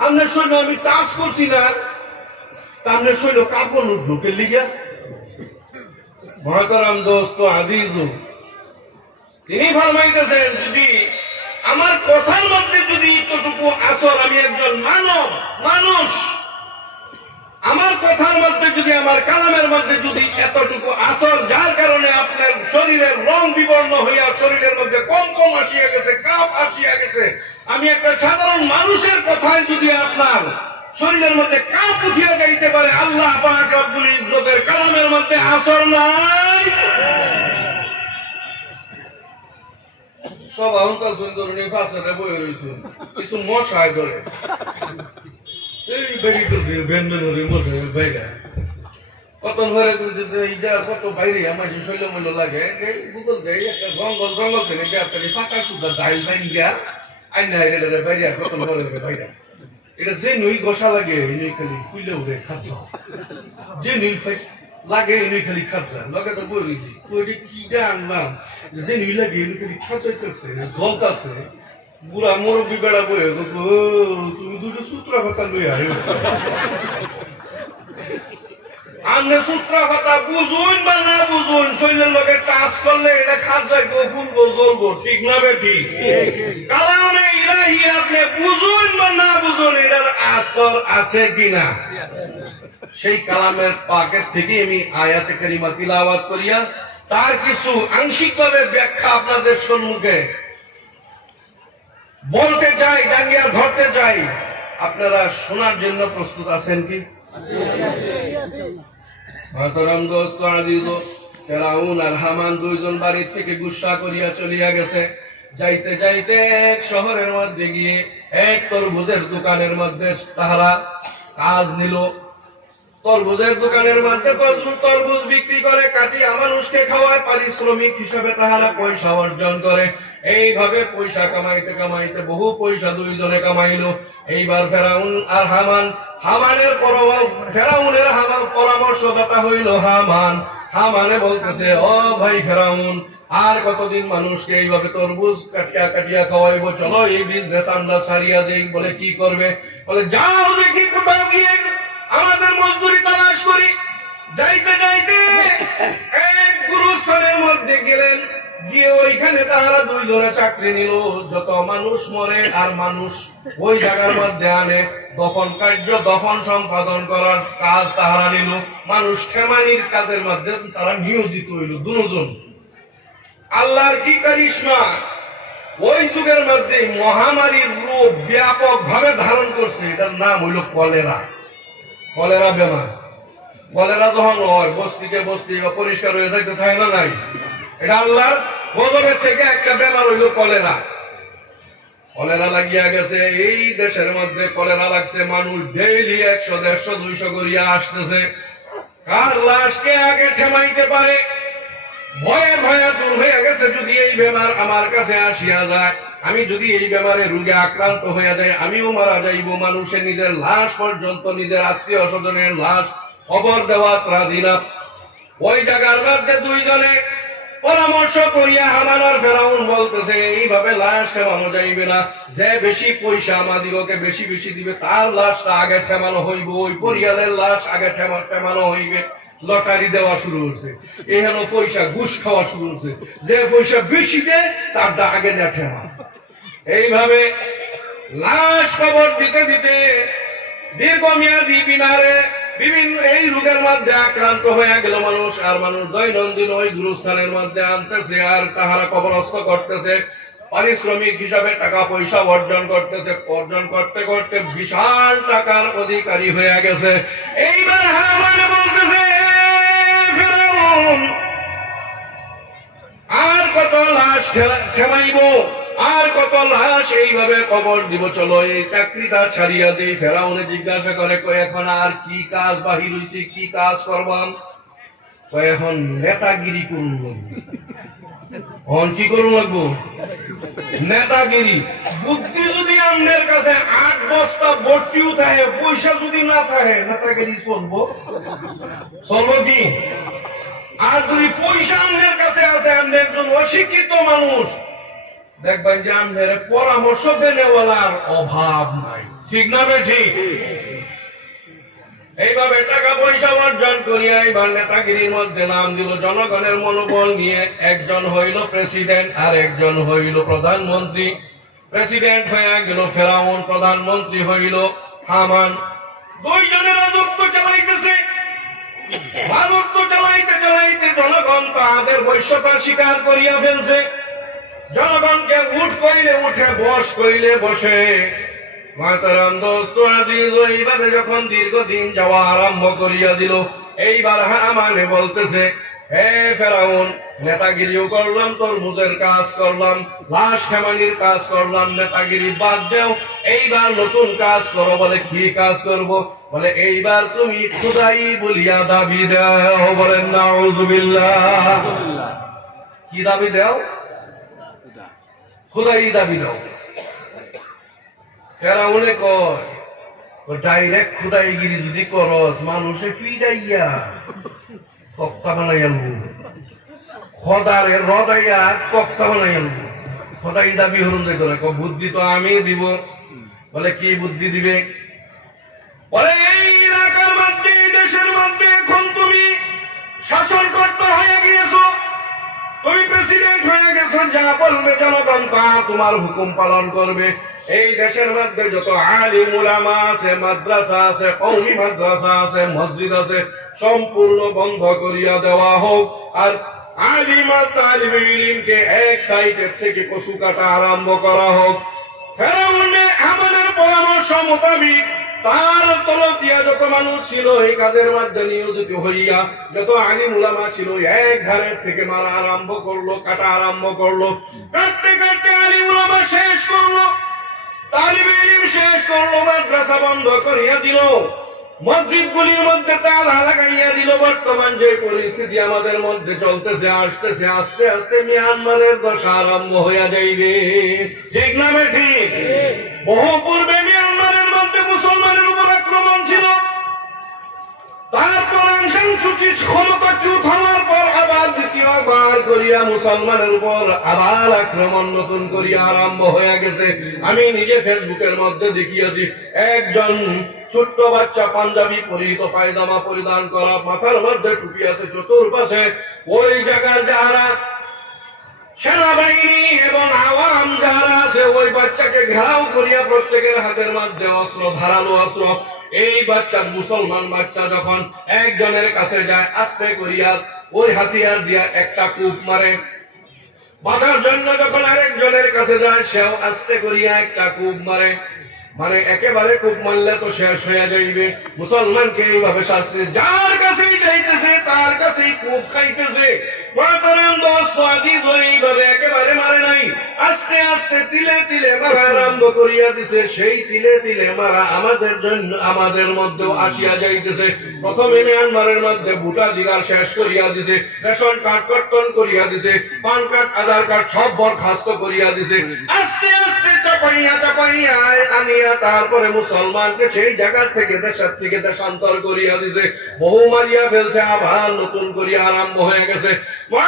আপনার শরীর আমি টাচ করছি না, আপনার শরীর কাপড় উঠলো কে লিগা? মহাতারাম দোস্ত আজিজ, তিনি ফরমাইতেছেন যদি আমার কথার মধ্যে যদি এতটুকু আসর, আমি একজন মানুষ, আমার কথার মধ্যে যদি, আমার কালামের মধ্যে যদি এতটুকু আসর, যার কারণে আপনার শরীরের রং বিবর্ণ হইয়া শরীরের মধ্যে কম আসিয়া গেছে, কাপ আসিয়া গেছে, আমি একটা সাধারণ মানুষের কথায় যদি আপনার শরীরের মধ্যে কাপ উঠিয়ে যাইতে পারে, আল্লাহ পাক রব্বুল ইজ্জতের কালামের মধ্যে আসর নাই। সব আহঙ্কার সুন্দরী ফাঁসে বয়ে রয়েছে, কিছু মশায় ধরে এই বেরি করছে বেন্দনরে মশাই বাইরে কত ঘরে কত বাইরে আমার শৈল মূল্য লাগে গুগল দেয় একটা জঙ্গল জঙ্গল থেকে ফাঁকা সুদ্ধা ডাইল বাইন গিয়া আইন বাইরে কত ঘরে বাইরে এটা যে নই গোসা লাগে এই নই খালি ফুলে উঠে খাচ্ছা, যে নই লাগে এই নই খালি খাচ্ছা লগে তো বলেছি তুই কি আনলাম, যে নই লাগে এই খালি খাচাইতেছে জলতাছে বুড়া মুরব্বী বেড়া বয়ে তুমি দুটো সূত্রা ভাতা লই আয় আমরা সূত্রা ভাতা বুঝুন বা না বুঝুন শরীরের লোকের টাচ করলে এটা খাত যাইবো ফুলবো জ্বলবো, ঠিক না বেটি? কালামে ইলাহি আপনি বুঝুন বা না বুঝুন এটার আসর আছে কিনা, সেই কালামের পাকের থেকে আমি আয়াতে কারিমা তিলাওয়াত করিয়া তার কিছু আংশিকভাবে ব্যাখ্যা আপনাদের সম্মুখে বলতে চাই, ডাঙ্গিয়া ধরতে চাই। আপনারা শোনার জন্য প্রস্তুত আছেন কি? মহতরম দোস্ত আজিজ, ফেরাউন আর হামান দুইজন বাড়ির থেকে গুসা করিয়া চলিয়া গেছে। যাইতে যাইতে এক শহরের মধ্যে গিয়ে এক তরমুজের দোকানের মধ্যে তাহারা কাজ নিল। তরমুজের দোকানের মধ্যে তরমুজ বিক্রি করে, কাটিয়া মানুষকে খাওয়ায়, পারিশ্রমিক হিসাবে তাহারা পয়সা অর্জন করে। এইভাবে পয়সা কামাইতে কামাইতে বহু পয়সা দুইজনে কামাইলো। এইবার ফেরাউন আর ফেরাউনের পরামর্শদাতা হইল হামান। হামানে বলতেছে, ও ভাই ফেরাউন, আর কতদিন মানুষকে এইভাবে তরমুজ কাটিয়া কাটিয়া খাওয়াইবো, চলো এই বিজনেস আমরা ছাড়িয়া দেই। বলে কি করবে? বলে যাও দেখি কোথাও গিয়ে আমাদের মজদুরি তালাশ করি। যাইতে যাইতে এক গুরুস্থানের মধ্যে গেলেন, গিয়ে ওইখানে তাহারা দুইজনে চাকরি নিল। যত মানুষ মরে আর মানুষ ওই জায়গার মধ্যে আনে, দফন সম্পাদন করার কাজ তাহারা নিল। মানুষ খেমানির কাজের মধ্যে তারা নিয়োজিত হইল দুজন। আল্লাহর কি কারিশমা! ওই যুগের মধ্যে মহামারীর রূপ ব্যাপক ভাবে ধারণ করছে। এটার নাম হইল কলেরা। কলেরা বেমার। কলেরা যখন হয় বস্তিকে বস্তি পরিষ্কার হয়ে যাইতে থাকে না, নাই? এটা আল্লাহর গজবের থেকে একটা বেমার হইল কলেরা। কলেরা লাগিয়া গেছে এই দেশের মধ্যে, কলেরা লাগছে। মানুষ ডেইলি 100, 150, 200 করিয়া আসতেছে। কার লাশকে আগে ঠেমাইতে পারে? ভয়ে ভয়ে দূর হয়ে গেছে। যদি এই বেমার আমার কাছে আসিয়া যায়, আমি যদি এই বেমারে রোগে আক্রান্ত হইয়া যায়, আমিও মারা যাইব। মানুষের নিজের লাশ পর্যন্ত, নিজের আত্মীয় স্বজনের লাশ খবর দেওয়া রাজি না। ওই জায়গার মধ্যে দুইজনে পরামর্শ করিয়া হামান আর ফেরাউন বলতেছে, এইভাবে লাশ ঠেমানো যাইবে না। যে বেশি পয়সা আমাদিগকে বেশি বেশি দিবে তার লাশটা আগে ঠেমানো হইব, ওই পরিয়ালের লাশ আগে ঠেমানো হইবে। লটারি দেওয়া শুরু হচ্ছে, এখানে পয়সা ঘুষ খাওয়া শুরু হচ্ছে। যে পয়সা বেশি দেয় তারটা আগে দেয় ঠেমা। এইভাবে লাশ খবর দিতে দিতে দীর্ঘমেয়াদী বিনারে বিভিন্ন এই রোগের মধ্যে আক্রান্ত হয়ে গেল মানুষ। আর মানুষ দৈনন্দিন ওই গুরুস্থানের মধ্যে আনতেছে, আর তাহারা কবরস্থ করতেছে। পারিশ্রমিক হিসাবে টাকা পয়সা অর্জন করতেছে। অর্জন করতে করতে বিশাল টাকার অধিকারী হয়ে গেছে। এইবার হামান বলতেছে, আর কত লাশ ঠেমাইব, আর কত লাশ এইভাবে কবর দিব, চলো এই চাকরিটা ছাড়িয়া দিই। ফেরাউনে জিজ্ঞাসা করে, এখন আর কি কাজ বাহির হইছে, কি কাজ করবাম? এখন নেতাগিরি করুন লাগবো। কি করুন লাগবো? নেতাগিরি। বুদ্ধি যদি আমাদের কাছে 8 বস্তা ভর্তিও থাকে, পয়সা যদি না থাকে, নেতাগিরি চলবো কি? আর যদি পয়সা আমাদের কাছে আছে, আমরা একজন অশিক্ষিত মানুষ, দেখবেন যে আমাদের পরামর্শ দেওয়ার অভাব নাই, ঠিক না ঠিক? এইভাবে টাকা পয়সা অর্জন করিয়া এইবার নেতাগিরির মধ্যে নাম দিল। জনগণের মনোবল নিয়ে একজন হইল প্রেসিডেন্ট আর একজন হইল প্রধানমন্ত্রী। প্রেসিডেন্ট হয়ে গেল ফেরাউন, প্রধানমন্ত্রী হইল হামান। দুইজনের রাজত্ব চালাইতেছে। রাজত্ব চালাইতে চালাইতে জনগণ তাদের বৈশ্যতা স্বীকার করিয়া ফেলছে। জনগণকে উঠ কইলে উঠে, বস কইলে বসে। মাতারাম দোস্ত আজিজ, এইভাবে যখন দীর্ঘদিন যাওয়া আরম্ভ করিয়া দিল, এইবার হামানে বলতেছে, হে ফেরাউন, নেতাগিরিও করলাম, তরমুজের কাজ করলাম, লাশ খেমানির কাজ করলাম, নেতাগিরি বাদ দেও, এইবার নতুন কাজ করো। বলে কি কাজ করব? বলে এইবার তুমি খুদাই বলিয়া দাবি দাও। বলেন নাউযুবিল্লাহ। কি দাবি দাও? খুদাই দাবি দাও। ফেরাউনে কয়, ডাইরেক্ট খুদাইগিরি যদি করস, মানুষে ফিরাইয়া তক্তা বানাইয়া খদারে রদাইয়া তক্তা বানাইয়া খদাই দাবি হরুন করে। বুদ্ধি তো আমি দিব। বলে কি বুদ্ধি দিবে? বলে এই এলাকার মধ্যে, দেশের মধ্যে এখন তুমি শাসনকর্তা হয়ে গিয়েছো, তুমি প্রেসিডেন্ট হয়ে গেছো, যা বলবে জনগণ তা তোমার হুকুম পালন করবে। এই দেশের মধ্যে যত আলিম উলামা আছে, মাদ্রাসা আছে, কওমি মাদ্রাসা আছে, মসজিদ আছে, সম্পূর্ণ বন্ধ করিয়া দেওয়া হোক। আর আলিম আর তালিবে ইলমকে এক সাইডের থেকে কচু কাটা আরম্ভ করা হোক। ফেরাউনে আমাদের পরামর্শ মোতাবিক তার তলতিয়া যত মানুষ ছিল এই কাজের মধ্যে নিয়োজিত হইয়া, যত আলিম উলামা ছিল, এক ধারের থেকে মারা আরম্ভ করলো, কাটা আরম্ভ করলো। কাটতে কাটতে আলিম উলামা শেষ করলো, তালিবে ইলম শেষ করলো, মাদ্রাসা বন্ধ করিয়া দিল, মসজিদগুলির মধ্যে তালা লাগাইয়া দিল। বর্তমান যে পরিস্থিতি আমাদের মধ্যে চলতেছে, আসতেছে, আস্তে আস্তে মিয়ানমারের দশা আরম্ভ হইয়া যাইবে। ঠিক না ঠিক? বহু পূর্বে মিয়ানমারের মধ্যে মুসলমানের উপর আক্রমণ ছিল, তারপর আংসান সুচি ক্ষমতাচ্যুত হওয়ার পর আবার দ্বিতীয়বার করিয়া মুসলমানের উপর আবার আক্রমণ নতুন করিয়া আরম্ভ হয়ে গেছে। আমি নিজে ফেসবুকের মধ্যে দেখিয়েছি, একজন ছোট্ট বাচ্চা পাঞ্জাবি পরিহিত, পায়জামা পরিধান করা, মাথার মধ্যে টুপি আছে, চতুর্পাশে ওই জায়গার যারা সেনাবাহিনী এবং আওয়াম যারা আছে, ওই বাচ্চাকে ঘেরাও করিয়া প্রত্যেকের হাতের মধ্যে অস্ত্র, ধারালো অস্ত্র। এই বাচ্চা, মুসলমান বাচ্চা যখন একজনের কাছে যায়, আস্তে করিয়া ওই হাতিয়ার দিয়া একটা কূপ মারে। বাঁচার জন্য যখন আরেকজনের কাছে যায়, সেও আস্তে করিয়া একটা কূপ মারে। মানে একেবারে কূপ মারলে তো শেষ হয়ে যাইবে। মুসলমানকে এইভাবে শাস্তি, যার কাছেই যাইতেছে তার কাছেই কূপ খাইতেছে। এইভাবে একেবারে মারে নাই, আস্তে আস্তে তিলে তিলে মারা আরম্ভ করিয়া দিছে। সেই তিলে তিলে মারা আমাদের জন্য, আমাদের মধ্যেও আসিয়া যাইতেছে। প্রথমে মিয়ানমারের মধ্যে ভোটার অধিকার শেষ করিয়া দিছে, রেশন কার্ড কর্তন করিয়া দিছে, পান কার্ড, আধার কার্ড সব বরখাস্ত করিয়া দিছে। আস্তে আস্তে চাপাইয়া চাপাইয়া আনিয়া তারপরে মুসলমানকে সেই জায়গা থেকে, দেশের থেকে দেশান্তর করিয়া দিছে, বহু মারিয়া ফেলছে, আবার নতুন করিয়া আরম্ভ হয়ে গেছে।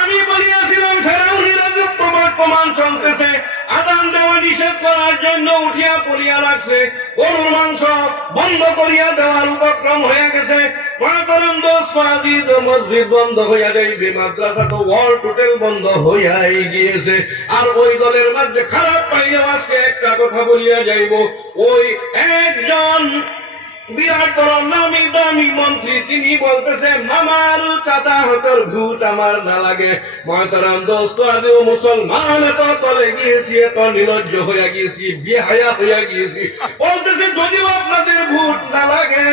আমি বলিয়াছিলাম ফেরাউনের রাজত্ব বর্তমান চলতেছে, আদান দেওয়া নিষেধ করার জন্য উঠিয়া পড়িয়া লাগছে, গরুর মাংস বন্ধ করিয়া দেওয়ার উপক্রম হয়ে গেছে। মসজিদ বন্ধ হইয়া যাইবে, মাদ্রাসা তো ওয়াল টোটাল বন্ধ হইয়াই গিয়েছে। আর ওই দলের মধ্যে খারাপ পাইলে আজকে একটা কথা বলিয়া যাইব, ওই একজন বিরাট বড় নামি দামি মন্ত্রী, তিনি বলতেছে মামার চাচা হতর ভূত আমার না লাগে। মহতারাম দোস্ত, আজও মুসলমান এত তলে গিয়েছি, এত নির্লজ্জ হইয়া গিয়েছি, বেহায়া হইয়া গিয়েছি। বলতেছে যদিও আপনাদের ভূত না লাগে,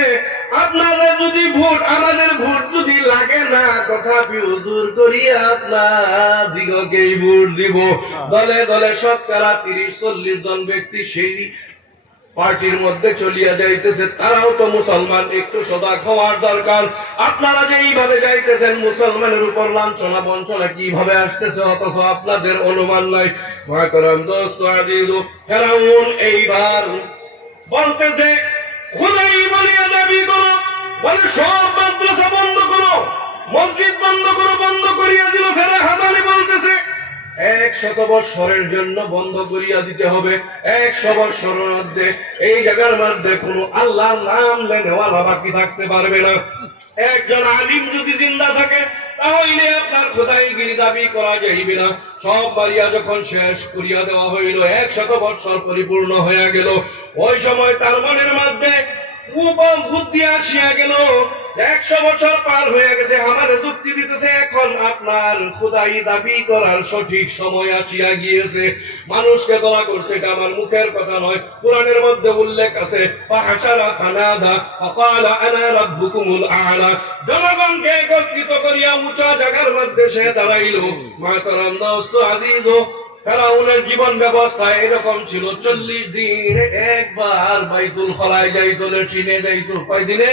আপনারা যদি ভোট, আমাদের ভোট যদি লাগে না, তথাপি হুজুর করিয়া আপনার দিগকেই ভোট দিব। দলে দলে শতকরা 30-40 জন ব্যক্তি সেই পার্টির মধ্যে চলিয়া যাইতেছে। তারাও তো মুসলমান, একটু সজাগ হওয়ার দরকার। আপনারা যে এইভাবে যাইতেছেন, মুসলমানের উপর লাঞ্ছনা বঞ্চনা কিভাবে আসতেছে, অথচ আপনাদের অনুমান নাই। মহতারাম দোস্ত আজিজ, ফেরাউন এইবার বলতেছে খুদাই বলিয়া দাবি করো, বলে সব মাদ্রাসা বন্ধ করো, মসজিদ বন্ধ করো। বন্ধ করিয়া দিল। ফেরা হামালি বলতেছে 100 বৎসরের জন্য বন্ধ করিয়া দিতে হবে। 100 বৎসরের মধ্যে এই জায়গার মধ্যে কোন আল্লাহর নাম নেওয়ালা বাকি থাকতে পারবে না। একজন আলিম যদি জিন্দা থাকে, তাহলে আপনার খোদাইগিরি দাবি করা যাইবে না। সব বাড়িয়া যখন শেষ করিয়া দেওয়া হইল, 100 বৎসর পরিপূর্ণ হয়ে গেল, ওই সময় তার মনের মধ্যে বুদ্ধি আসিয়া গেল, 100 বছর পার হয়ে গেছে, আমার যুক্তি দিতেছে এখন আপনার খোদাই দাবি করার সঠিক সময় আসিয়া গিয়েছে। মানুষকে দোয়া করছে, এটা আমার মুখের কথা নয়, কোরআনের মধ্যে উল্লেখ আছে, ফাহাশারা ফানাদা ফাকালা আনা রাব্বুকুমুল আ'লা। জনগণকে একত্রিত করিয়া উঁচা জায়গার মধ্যে সে দাঁড়াইল। মাতারাম দোস্ত আজিজ, ফেরাউনের জীবন ব্যবস্থা এরকম ছিল, 40 দিনে একবার বাইতুল খলায় যাইত, লেট্রিনে যাইত। কয় দিনে?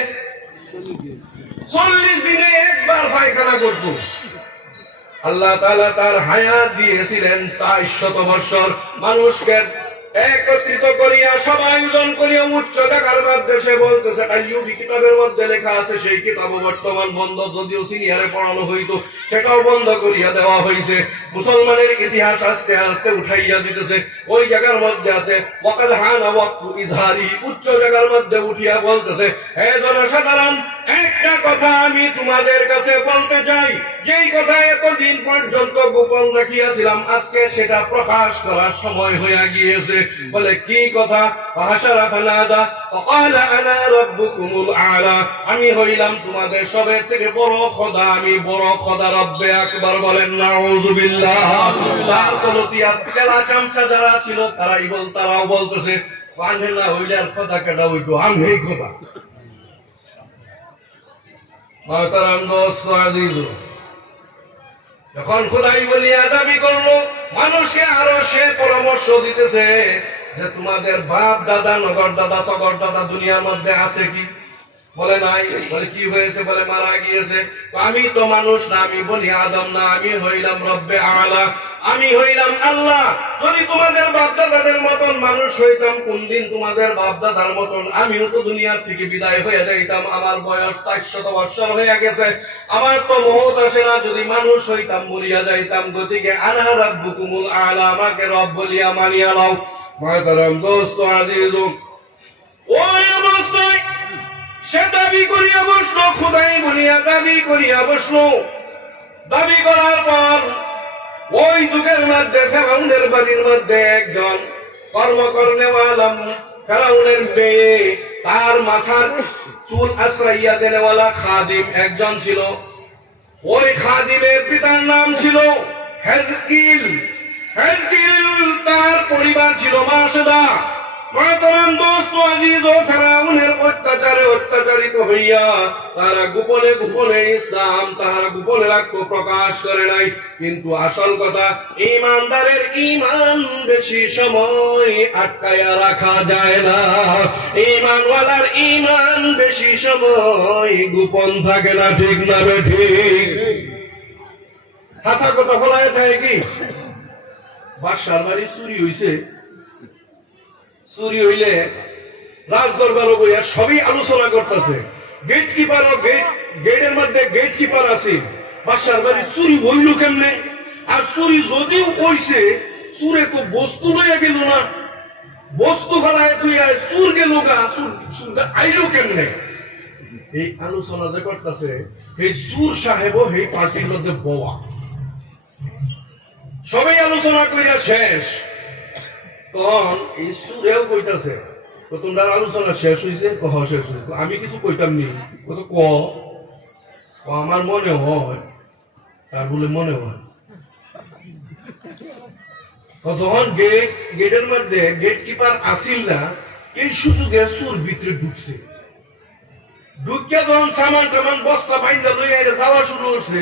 40 দিনে একবার পায়খানা করত। আল্লাহ তাআলা তার হায়াত দিয়েছিলেন 400 বছর। মানুষকে একত্রিত করিয়া সবাই আয়োজন করিয়া উচ্চ জায়গার মধ্যে সে বলতেছে, আইয়ুবী কিতাবের মধ্যে লেখা আছে, সেই কিতাবও বর্তমান বন্ধ, যদিও সিনিয়রে পড়ানো হইতো সেটাও বন্ধ করিয়া দেওয়া হয়েছে। মুসলমানের ইতিহাস আস্তে আস্তে উঠাইয়া দিতেছে। ওই জায়গার মধ্যে আছে ওয়াকাদ হানা ওয়াক্তু ইজহারি, উচ্চ জায়গার মধ্যে উঠিয়া বলতেছে, হে জনসাধারণ, একটা কথা আমি তোমাদের কাছে বলতে চাই, যেই কথা এতদিন পর্যন্ত গোপন রাখিয়াছিলাম, আজকে সেটা প্রকাশ করার সময় হইয়া গিয়েছে। বলে কি কথা? ফাহাশারা ফানাদা ফাকালা আনা রাব্বুকুমুল আ'লা, আমি হইলাম তোমাদের সবের থেকে বড় খোদা, আমি বড় খোদা, রব্বে আকবার। বলেন নাউযুবিল্লাহ। তার কলতিয়া চেলা চামচা যারা ছিল তারাও বলতেছে, কানে না হইলে আর খোদা কেডা হইতো, আমি খোদা। মাতারাম দোস্ত আজিজ, যখন খোদাই বলিয়া দাবি করলো, মানুষকে আরো সে পরামর্শ দিতেছে যে তোমাদের বাপ দাদা, নগর দাদা, সগর দাদা দুনিয়ার মধ্যে আছে কি? বলে নাই। বলে কি হয়েছে? বলে মারা গিয়েছে। আমি তো মানুষ না, আমি বনি আদম না, আমি হইলাম রব্বে আ'লা, আমি হইলাম আল্লাহ। যদি তোমাদের বাপ দাদাদের মতন মানুষ হইতাম, কোন দিন তোমাদের বাপ দাদার মতন আমিও তো দুনিয়ার থেকে বিদায় হয়ে যাইতাম। আমার বয়স 400 বছর হয়ে গেছে, আমার তো মহৎ আসে না, যদি মানুষ হইতাম মরিয়া যাইতাম। গতিকে আনা রাব্বুকুমুল আ'লা, আমাকে রব বলিয়া মানিয়া নাও। মাতারাম দোস্ত আজিজ, ওই অবস্থায় সে দাবি করিয়া বসলো, খোদাই বলিয়া দাবি করিয়া বসলো। দাবি করার পর ওই যুগের মধ্যে ফেরাউনের বাড়ির মধ্যে একজন কর্মকরনেওয়ালা, ফেরাউনের মেয়ে, তার মাথার চুল আশ্রাইয়া দেনেওয়ালা খাদিম একজন ছিল। ওই খাদিমের পিতার নাম ছিল হেজকিল। হেজকিল তার পরিবার ছিল মাসুদা। মাতারাম দোস্ত আজিজ, ফেরাউনের অত্যাচারে অত্যাচারিত হইয়া তারা গোপনে গোপনে ইসলাম তাহারা গোপনে রাখতো, প্রকাশ করে নাই। কিন্তু আসল কথা, ঈমানদারের ঈমান বেশি সময় আটকায়া রাখা যায় না। ঈমানওয়ালার ঈমান বেশি সময় গোপন থাকে না, ঠিক না বেঠিক? হাসা কথা ফলায় থাকে কি? বাদশার বাড়ি চুরি হইছে, চুরি হইলে রাজদরবারও বইয়া সবই আলোচনা করতেছে। গেট কিপারও গেটের মধ্যে গেট কিপার আছে। বাদশার বাড়ি চুরি হইল কেমনে? আর চুরি যদিও হইছে, চুরে তো বস্তু লইয়া গেল না, বস্তু ফেলায় তুই চুর গেল গা, আইলো কেমনে? এই আলোচনা যে করতেছে, এই চুর সাহেবও এই পার্টির মধ্যে বওয়া। সবাই আলোচনা করিয়া শেষ, তখন এই সুরেও কইতাছে, তো তোমরা আলোচনা শেষ হয়েছে? কহ শেষ হয়েছে। আমি কিছু কইতাম নি। তো ক আমার মনে হয়, তার বলে মনে হয়। যখন গেটের মধ্যে গেট কিপার আসিল না, এই সুযোগে সুর ভিতরে ঢুকছে। ঢুকিয়া যখন সামান টামান বস্তা বাইন্দা লইয়া যাওয়া শুরু করছে,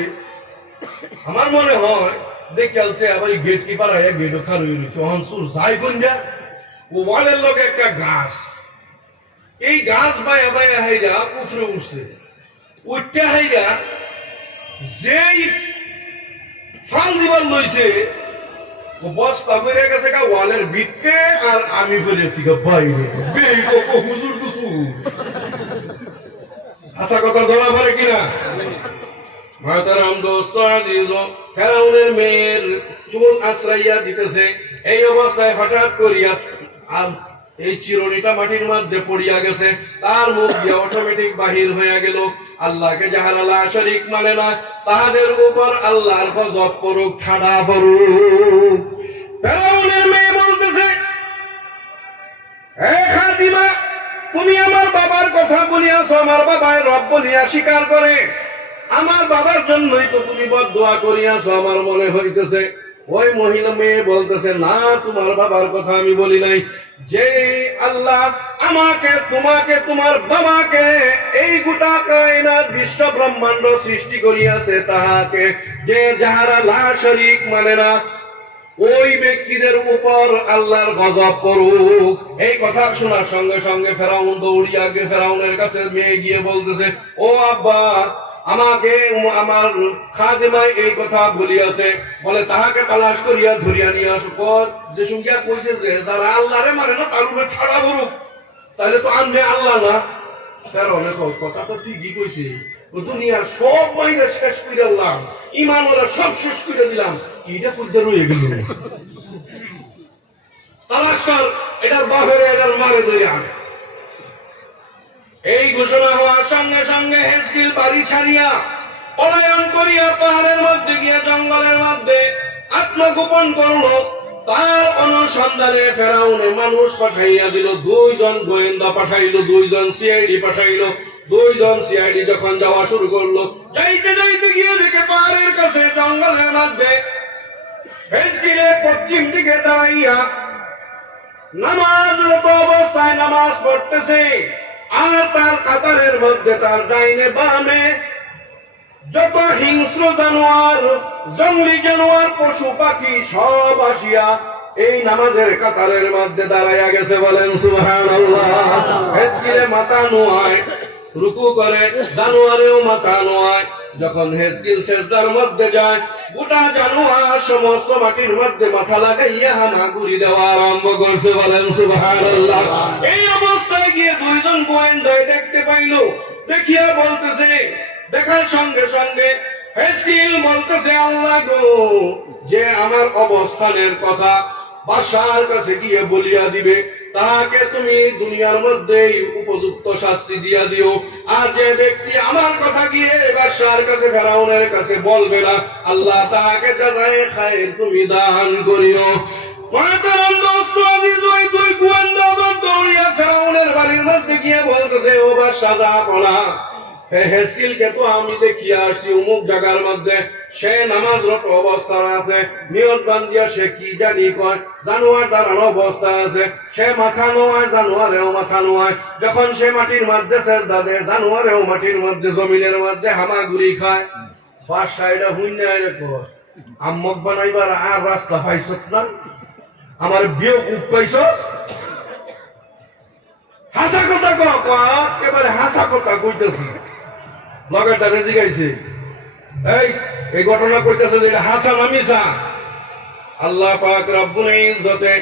আমার মনে হয় দেখছে আবার গেট কিপার আয়া গেট খার হয়ে রয়েছে। অহন সুর যাই কোন যা, ও ওয়ালের লগে একটা গাছ, এই গাছ বায়া বায়া হাইরা উফরে উঠছে। উঠতে হাইরা যেই ফাল দিবার লইছে, ও বস্তা বেড়ে গেছে গা ওয়ালের ভিতরে, আর আমি বেড়েছি গা বাইরে। হুজুর কুসু আশা কথা ধরা পড়ে কিনা? মাতারাম দোস্ত আজিজ, ফেরাউনের মেয়ের চুল আশ্রাইয়া দিতেছে। এই অবস্থায় হঠাৎ করিয়া এই চিরুনিটা মাটির মধ্যে পড়িয়া গেছে, তার মুখ দিয়ে অটোমেটিক বাহির হয়ে গেল। আল্লাহকে যাহারা লা শরীক মানে না, তাহাদের উপর আল্লাহর গজব পড়ুক, ঠাডা পড়ুক। ফেরাউনের মেয়ে বলতেছে, হে খাদিমা, তুমি আমার বাবার কথা বলিয়াছো, আমার বাবায় রব বলিয়া স্বীকার করে, আমার বাবার জন্যই তো তুমি বদদোয়া করিয়াছো আমার মনে হইতেছে। ওই মহিলা মেয়ে বলতেছে, না, তোমার বাবার কথা আমি বলি নাই। যে আল্লাহ আমাকে, তোমাকে, তোমার বাবাকে, এই গোটা কায়নাত বিশ্ব ব্রহ্মাণ্ড সৃষ্টি করিয়াছে, তাহাকে যে যাহারা লা শরীক মানে না, ওই ব্যক্তিদের উপর আল্লাহর গজব পড়ুক। এই কথা শোনার সঙ্গে সঙ্গে ফেরাউন দৌড়িয়া গিয়ে ফেরাউনের কাছে মেয়ে গিয়ে বলতেছে, ও আব্বা, আমাকে আমার খাদেমাই এই কথা বলিয়াছে, বলে তাহাকে তালাশ করিয়া ধরিয়া নিয়ে আসো। পর যে সঙ্গিয়া কইছে যে যারা আল্লাহরে মানে না তার উপরে ঠাড়া বলুক, তাহলে তো আনবে আল্লাহ না। ফেরাউনের কথা তো ঠিকই কইছে, দুনিয়ার সব মাইনে শেষ করে দিলাম, ইমান ওরা সব শেষ করে দিলাম, এটা করতে রয়ে গেল। তালাশ কর, এটার বাপের এটার মারে ধরে আনে। এই ঘোষণা হওয়ার সঙ্গে সঙ্গে হেজকিল বাড়ি ছাড়িয়া পলায়ন করিয়া পাহাড়ের মধ্যে গিয়ে জঙ্গলের মধ্যে আত্মগোপন করলো। তার অনুসন্ধানে ফেরাউনে মানুষ পাঠাইয়া দিল, 2 জন গোয়েন্দা পাঠাইল, 2 জন সিআইডি পাঠাইল। 2 জন সিআইডি যখন যাওয়া শুরু করলো, যাইতে যাইতে গিয়ে দেখে পাহাড়ের কাছে জঙ্গলের মধ্যে হেজকিলের পশ্চিম দিকে দাঁড়াইয়া নামাজরত অবস্থায় নামাজ পড়তেছে। আর তার কাতারের মধ্যে তার ডাইনে বামে যত হিংস্র জানোয়ার, জঙ্গলি জানোয়ার, পশু পাখি সব আসিয়া এই নামাজের কাতারের মধ্যে দাঁড়াইয়া গেছে। বলেন সুবহানাল্লাহ। হেজকিলে মাথা নোয়ায়, রুকু করে, জানোয়ারেও মাথা নোয়ায়। যখন হেজকিল সেজদার মধ্যে যায়, গোটা জানোয়ার সমস্ত মাটির মধ্যে মাথা লাগাইয়া হামাগুড়ি দেওয়া আরম্ভ করছে। বলেন সুবহানাল্লাহ। এই অবস্থায় গিয়ে 2 জন গোয়েন্দায় দেখতে পাইল, দেখিয়া বলতেছে, দেখার সঙ্গে সঙ্গে হেজকিল বলতেছে, আল্লাহ গো, যে আমার অবস্থানের কথা বাদশার কাছে গিয়ে বলিয়া দিবে, তাহাকে তুমি দুনিয়ার মধ্যেই উপযুক্ত শাস্তি দিয়া দিও। আর যে ব্যক্তি আমার কথা গিয়ে বাদশার কাছে, ফেরাউনের কাছে বলবে না, আল্লাহ তাহাকে জাযায়ে খায়ের তুমি দান করিও। মহাতারাম দোস্ত আজিজ, ওই 2 গোয়েন্দা দৌড়িয়া ফেরাউনের বাড়ির মধ্যে গিয়ে বলতেছে, ও বাদশা, যা বলা হেজকিলকে তো আমি দেখিয়া আসছি অমুক জায়গার মধ্যে, সে নামাজরত অবস্থায় আছে, নিয়ত বান্ধিয়া সে কি জানি কয়, জানোয়ার দাঁড়ানো অবস্থায় আছে, সে মাথা নোয়ায়, জানোয়ারেও মাথা নোয়ায়। যখন সে মাটির মধ্যে সেজদা দেয়, জানোয়ারেও মাটির মধ্যে, জমিনের মধ্যে হামাগুড়ি খায়। বাদশা এটা হুইন্যায় কয়, আম্মক বানাইবার আর রাস্তা পাইছত না, আমার বিয়োগ পাইছ, হাসা কথা একেবারে হাসা কথা কইতেছি। লগেরটা রেজি গাইছে, এই ঘটনা কইতেছে যে হাসা না মিছা। আল্লাহ পাক রব্বুল ইজ্জতে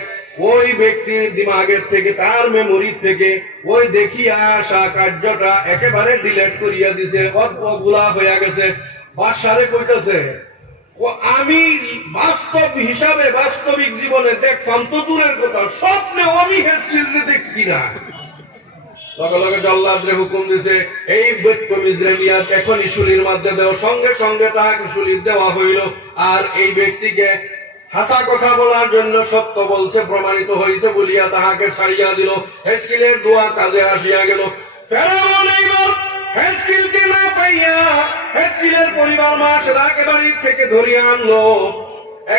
ওই ব্যক্তির দিমাগের থেকে, তার মেমোরি থেকে ওই দেখিয়া আসা কার্যটা একেবারে ডিলিট করিয়া দিছে, অদ্ভুলা হয়ে গেছে। বাদশারে কইতেছে, ও আমি বাস্তব হিসাবে বাস্তবিক জীবনে দেখলাম তো দূরের কথা, স্বপ্নে আমি হেজকিলকে দেখছি না। লগে লগে জল্লাদরে হুকুম দিছে, এই বদতমিজরে নিয়া এখনই শুলির মধ্যে দেও। সঙ্গে সঙ্গে তাহাকে শুলির দেওয়া হইল। আর এই ব্যক্তিকে হাসা কথা বলার জন্য সত্য বলছে প্রমাণিত হইছে বলিয়া তাহাকে ছাড়িয়া দিল। হেজকিলের দোয়া কাজে আসিয়া গেল। ফেরাউন এইবার হেজকিলকে না পাইয়া হেজকিলের পরিবার মাসেরাকে বাড়ি থেকে ধরিয়া আনলো।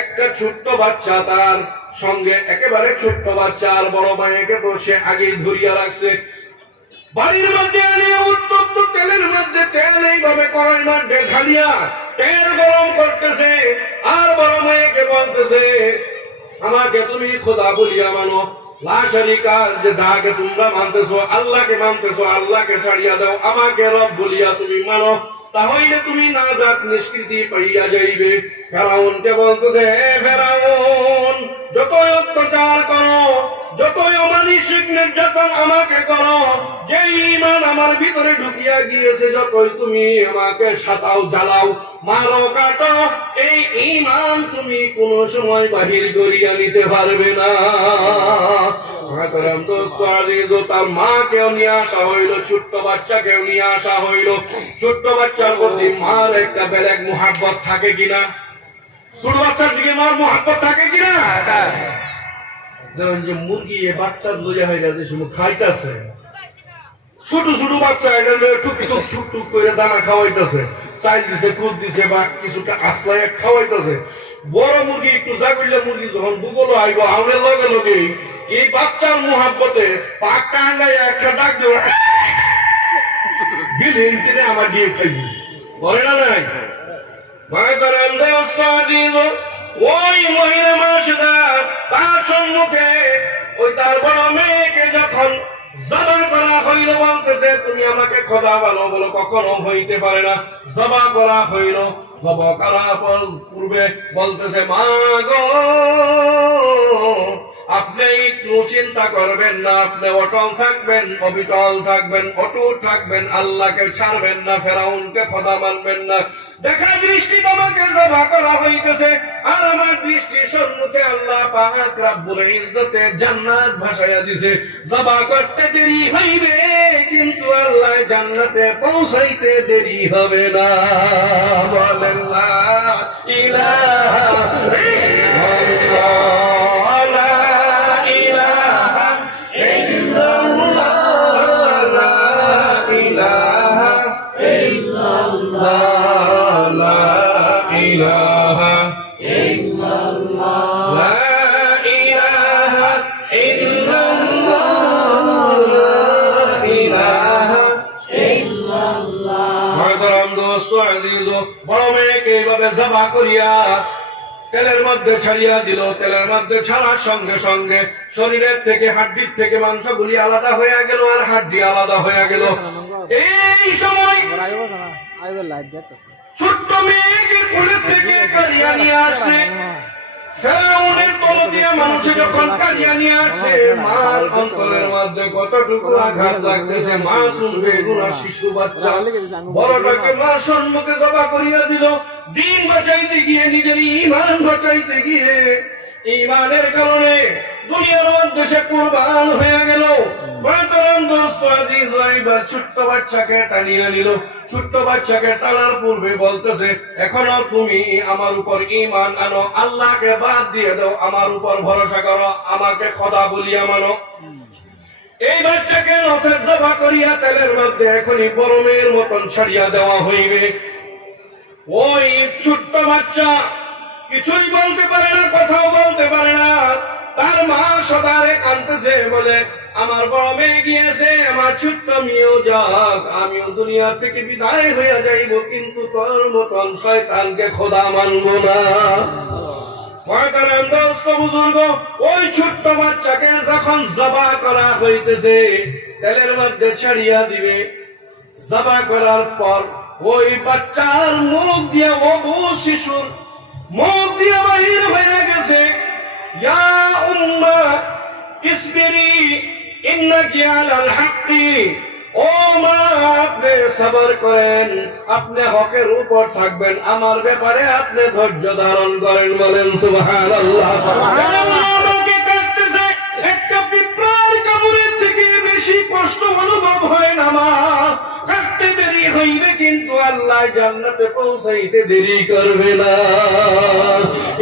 একটা ছোট্ট বাচ্চা, তার সঙ্গে একেবারে ছোট্ট বাচ্চা, আর বড় মায়েকে তো সে আগেই ধরিয়া রাখছে। বাড়ির মধ্যে আনিয়া উত্তপ্ত তেলের মধ্যে তেল এইভাবে কড়াইয়ের মধ্যে ঢালিয়া তেল গরম করতেছে। আর বড় মায়েকে বলতেছে, আমাকে তুমি খোদা বলিয়া মানো, লা শারিকা, যে যাকে তোমরা মানতেছো, আল্লাহকে মানতেছো, আল্লাহকে ছাড়িয়া দাও, আমাকে রব বলিয়া তুমি মানো, তাহলে তুমি নাজাত নিষ্কৃতি পাইয়া যাইবে। ফেরাউনকে বলতেছে, হে ফেরাউন, যতই অত্যাচার করো, যতই অমানুষিক নির্যাতন আমাকে করো, যে ঈমান আমার ভিতরে ঢুকিয়া গিয়েছে, যতই তুমি আমাকে সাতাও, জ্বালাও, মারো, কাটো, এই ঈমান তুমি কোন সময় বাহির করিয়া নিতে পারবে না। তার মাকেও নিয়ে আসা হইল, ছোট্ট বাচ্চাকেও নিয়ে আসা হইল। ছোট্ট বাচ্চার প্রতি মার একটা বেলেগ মোহাব্বত থাকে কিনা? ছোট বাচ্চার দিকে মার মোহাব্বত থাকে কিনা? যেমন যে মুরগি বাচ্চার লইয়া হয়ে গেছে, খাইতেছে, ছোট ছোট বাচ্চা এটা টুক টুক টুক টুক করে দানা খাওয়াইতেছে, চাল দিছে, খুদ দিছে বা কিছুটা আসলাই খাওয়াইতেছে। বড় মুরগি একটু জাগরিলা মুরগি যখন বুগলো আইব আউলে লগে লগে এই বাচ্চার মুহাব্বতে পাক টাঙ্গাই একটা ডাক দেওয়া বিলিন কিনে আমার দিয়ে খাইবি, বলে না নাই? ওই মহিলা মানুষটা তার সম্মুখে ওই তার বড় মেয়েকে যখন জবা করা হইল বলতেছে, তুমি আমাকে খোদা বলো, বলো কখনো হইতে পারে না। জবা করা হইল, জবা করার পূর্বে বলতেছে, মা গো আপনি একটু চিন্তা করবেন না, আপনি অটল থাকবেন, অবিচল থাকবেন, অটুট থাকবেন, আল্লাহকে ছাড়বেন না, ফেরাউনকে খোদা মানবেন না। দেখা দৃষ্টি তোমাকে জবা করা হইতেছে, আর আমার দৃষ্টির সম্মুখে আল্লাহ পাক রব্বুল ইজ্জতে জান্নাত ভাসাইয়া দিছে। জবা করতে দেরি হইবে, কিন্তু আল্লাহ জান্নাতে পৌঁছাইতে দেরি হবে না। বলেন লা ইলাহা ইল্লাল্লাহ। বড় মেয়েকে এইভাবে জবা করিয়া তেলের মধ্যে ছাড়িয়া দিল। তেলের মধ্যে ছাড়ার সঙ্গে সঙ্গে শরীরের থেকে হাড্ডির থেকে মাংসগুলি আলাদা হয়ে গেল, আর হাড্ডি আলাদা হয়ে গেল। এই সময় ছোট্ট মেয়েকে কোলের থেকে কারিয়া নিয়ে আসে। ফেরাউনের দলদিয়া মানুষে যখন কারিয়া নিয়ে আসে, মার অন্তরের মধ্যে কতটুকু আঘাত লাগতেছে। মা শুনবে, গুণা শিশু বাচ্চা বড়টাকে মার সম্মুখে জবা করিয়া দিল। দিন বাঁচাইতে গিয়ে, নিজের ঈমান বাঁচাইতে গিয়ে, ঈমানের কারণে দুনিয়ার মধ্যে সে কুরবান হয়ে গেল। ছোট্ট বাচ্চাকে টানিয়ে নিল। ছোট্ট বাচ্চাকে টানার পূর্বে বলতেছে, এখনো তুমি আমার উপর ঈমান আনো, আল্লাহকে বাদ দিয়ে দাও, আমার উপর ভরসা করো, আমাকে খোদা বলিয়া মানো। এই বাচ্চাকে নখের জবা করিয়া তেলের মধ্যে এখনই গরমের মতন ছাড়িয়া দেওয়া হইবে। ওই ছোট্ট বাচ্চা কিছুই বলতে পারে না, কথাও বলতে পারে না। তার মা সদারে কাঁদতেছে, বলে আমার বড় মেয়ে গিয়েছে, আমার ছোট্ট মেয়েও যাক, আমিও দুনিয়া থেকে বিদায় হইয়া যাইব, কিন্তু তোর মতন শয়তানকে খোদা মানব না। ওই ছোট্ট বাচ্চাকে যখন জবা করা হইতেছে, তেলের মধ্যে ছাড়িয়া দিবে। জবা করার পর ওই বাচ্চার মুখ দিয়ে, অবু শিশুর মুখ দিয়ে বাহির হয়ে গেছে, ইয়া উম্মা ইসবিরি ইন্নাকি আলাল হাক্কি। ও মা, আপনি সবর করেন, আপনি হকের উপর থাকবেন, আমার ব্যাপারে আপনি ধৈর্য ধারণ করেন। বলেন সুবহানাল্লাহ। একটা পিঁপড়ার কামড়ের থেকে বেশি কষ্ট অনুভব হয় না মা। কাটতে দেরি হইবে, কিন্তু আল্লাহ জান্নাতে পৌঁছাইতে দেরি করবে না।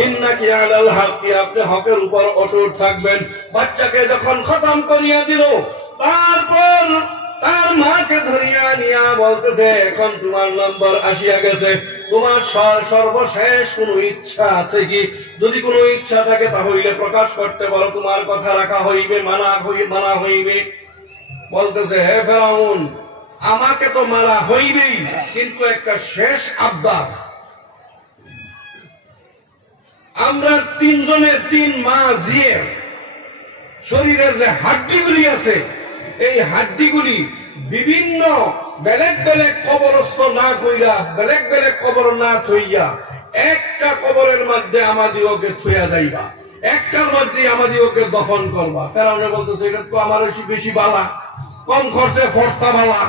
ইন্নাকি আলাল হাক্কি, আপনি হকের উপর অটুট থাকবেন। বাচ্চাকে যখন খতম করিয়া দিল, তারপর তার মাকে ধরিয়া নিয়া বলতেছে, এখন তোমার নম্বর আসিয়া গেছে, তোমার সর্বশেষ কোন ইচ্ছা আছে কি? যদি কোনো ইচ্ছা থাকে তাহলে প্রকাশ করতে বলো, তোমার কথা রাখা হইবে, মানা হইবে। বলতেছে, হে ফেরাউন, আমাকে তো মারা হইবেই, কিন্তু একটা শেষ আবদার। আমরা তিনজনের 3 মাস শরীরের যে হাড্ডিগুলি আছে, এই হাড্ডিগুলি বিভিন্ন বেলেগ বেলেগ কবরস্থ না কইরা, বেলেগ বেলেগ কবর না থইয়া, একটা কবরের মধ্যে আমাদিওকে থইয়া যাইবা, একটার মধ্যে আমাদিওকে দফন করবা। ফেরাউনে বলতেছে, এটা তো আমার বেশি বালা, কম খরচে ফর্তা বালা,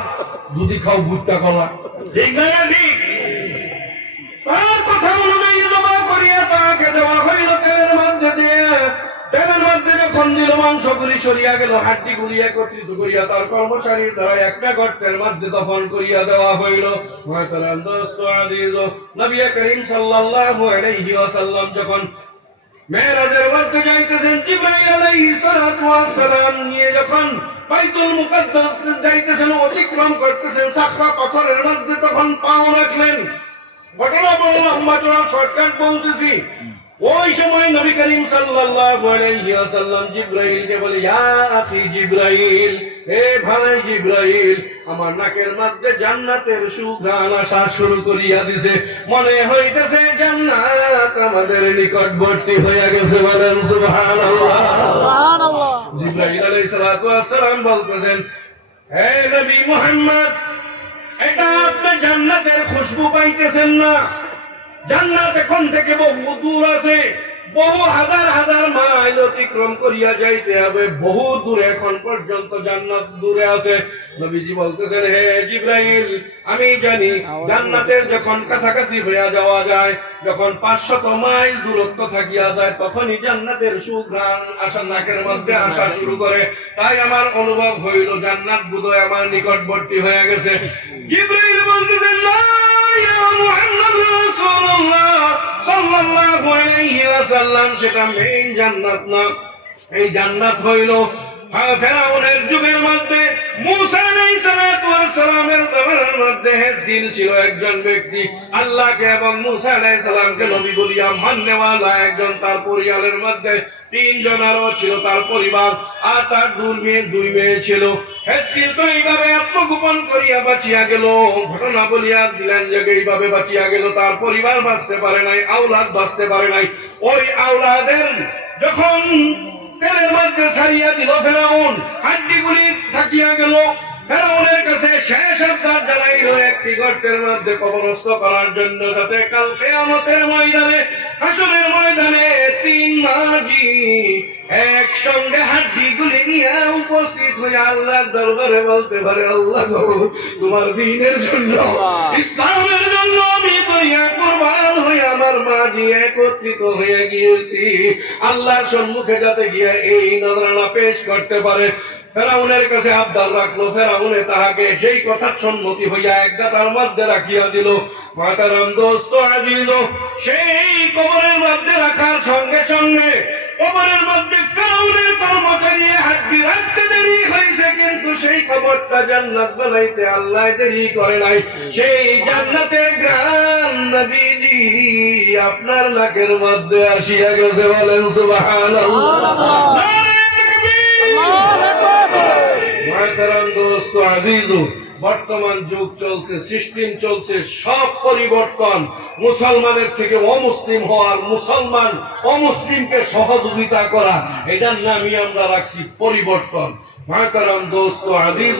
যদি খাও ভুট্টা কলা। ঠিক না? ঠিক। তার কথা অনুযায়ী জমা করিয়া তাকে দেওয়া হইল তেলের মধ্যে দিয়ে। তেলের মধ্যে যখন দিল, মাংসগুলি সরিয়া গেল, হাড্ডি গুলি একত্রিত করিয়া তার কর্মচারীর দ্বারা একটা গর্তের মধ্যে দফন করিয়া দেওয়া হইল। নবী করিম সাল্লাল্লাহু আলাইহি ওয়াসাল্লাম যখন মেরাজের মধ্যে যাইতেছেন, জিবরাইল আলাইহিস সালাতু ওয়াস সালাম নিয়ে যখন বাইতুল মুকাদ্দাস যাইতেছেন, অতিক্রম করতেছেন সাখরা পাথরের মধ্যে, তখন পাও রাখলেন। ঘটনা বড় লম্বা চড়া, শর্টকাট বলতেছি। ওই সময় নবী করিম সাল্লাল্লাহু আলাইহি ওয়াসাল্লাম জিবরাইলকে বলে, ইয়া আখি জিবরাইল, হে ভাই জিবরাইল, আমার নাকের মধ্যে জান্নাতের সুঘ্রাণ আসা শুরু করিয়া দিছে, মনে হইতেছে জান্নাত আমাদের নিকটবর্তী হইয়া গেছে। বলেন সুবহানাল্লাহ। সুবহানাল্লাহ। জিবরাইল আলাইহিস সালাতু ওয়াস সালাম বলতেছেন, হে নবী মুহাম্মদ, এটা আপনি জান্নাতের খুশবু পাইতেছেন না? জান্নাত এখন থেকে বহু দূর আছে, বহু হাজার হাজার মাইল অতিক্রম করিয়া যাইতে হবে, বহু দূরে, এখন পর্যন্ত জান্নাত দূরে আছে। নবীজি বলতেছেন, হে জিবরাইল, আমি জানি জান্নাতের যখন কাছাকাছি হইয়া যাওয়া যায়, যখন 500 মাইল দূরত্ব থাকিয়া যায়, তখনই জান্নাতের সুঘ্রাণ আসা নাকের মধ্যে আসা শুরু করে। তাই আমার অনুভব হইল জান্নাত বোধহয় আমার নিকটবর্তী হয়ে গেছে। জিবরাইল বলতেছেন, না ইয়া মুহাম্মদ রাসূলুল্লাহ সাল্লাল্লাহু আলাইহি ওয়াসাল্লাম, সেটা মেইন জান্নাত না। এই জান্নাত হইল ফেরাউনের যুগের মধ্যে, মূসা আলাইহিস সালাতু ওয়াস সালামের জামানার মধ্যে হেজকিল ছিল একজন ব্যক্তি, আল্লাহকে এবং মূসা আলাইহিস সালামকে নবী বলিয়া মাননেওয়ালা একজন। তার পরিবারের মধ্যে 3 জন আরো ছিল তার পরিবার, আর তার 2 মেয়ে ছিল। হেজকিল তো এইভাবে আত্মগোপন করিয়া বাঁচিয়া গেল। ঘটনা বলিয়া দিলেন যে এইভাবে বাঁচিয়া গেল, তার পরিবার বাঁচতে পারে নাই, আওলাদ বাঁচতে পারে নাই। ওই আওলাদের যখন তেলের মধ্যে ছাড়িয়া দিল ফেরাউন, হাড্ডিগুলি থাকিয়া গেল। ফেরাউনের কাছে শেষ আবদার জানাইল একটি গর্তের মধ্যে কবরস্থ করার জন্য, যাতে কাল কিয়ামতের ময়দানে, হাসরের ময়দানে 3 মাঝি একসঙ্গে হাড্ডিগুলি নিয়ে উপস্থিত হয়ে আল্লাহর দরবারে বলতে পারে, আল্লাহ গো, তোমার দ্বীনের জন্য, ইসলামের জন্য আমি দুনিয়া কুরবান হয়ে আমার মাঝি একত্রিত হয়ে গিয়েছি। আল্লাহর সম্মুখে যাতে গিয়ে এই নজরানা পেশ করতে পারে। ফেরাউনের কাছে আবদার রাখলো, ফেরাউনে তাহাকে সেই কথার সম্মতি হইয়া এক গাতার মধ্যে রাখিয়া দিল। মাতারাম দোস্ত আজিজ, সেই কবরের মধ্যে রাখার সঙ্গে সঙ্গে কবরের মধ্যে ফেরাউনের কর্মচারী হাড্ডি রাখতে দেরি হয়েছে, কিন্তু সেই কবরটা জান্নাত বানাইতে আল্লাহ দেরি করে নাই। সেই জান্নাতের গ্রাম নবীজি আপনার নাকের মধ্যে আসিয়া গেছে। বলেন সুবহানাল্লাহ। বর্তমান যুগ চলছে, সিস্টেম চলছে, সব পরিবর্তন। মুসলমানের থেকে অমুসলিম হওয়ার, মুসলমান অমুসলিমকে সহযোগিতা করা, এটার নামই আমরা রাখছি পরিবর্তন। মাহতারাম দোস্ত আজিজ,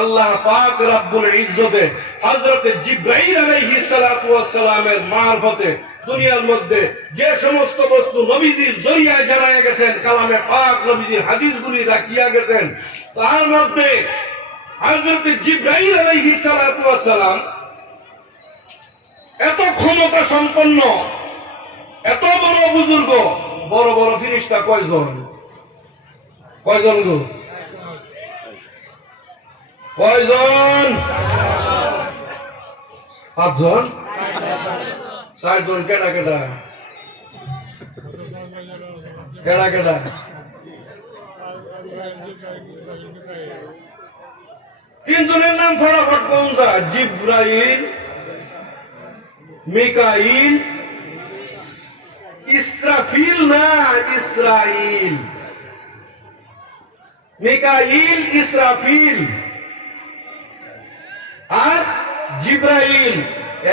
আল্লাহ পাক রব্বুল ইজ্জতে হযরত জিবরাইল আলাইহিস সালাতু ওয়াস সালামের মারফতে দুনিয়ার মধ্যে যে সমস্ত বস্তু নবীজির জরিয়ায় জানায় গেছেন, কালামে পাক নবীজির হাদিসগুলি রাখিয়া গেছেন, তার মধ্যে হযরত জিবরাইল আলাইহিস সালাতু ওয়াস সালাম এত ক্ষমতা সম্পন্ন, এত বড় বুজুর্গ। বড় বড় ফেরেশতা কয়জন? কয়জন গো? কয়জন? 5 জন? 4 জন? কেডা কেডা? কেডা কেডা? তিনজনের নাম ফটাফট কোন যায়? জিবরাইল, মিকাইল, ইসরাফিল না ইসরাইল। মিকাইল, ইসরাফিল আর জিবরাইল।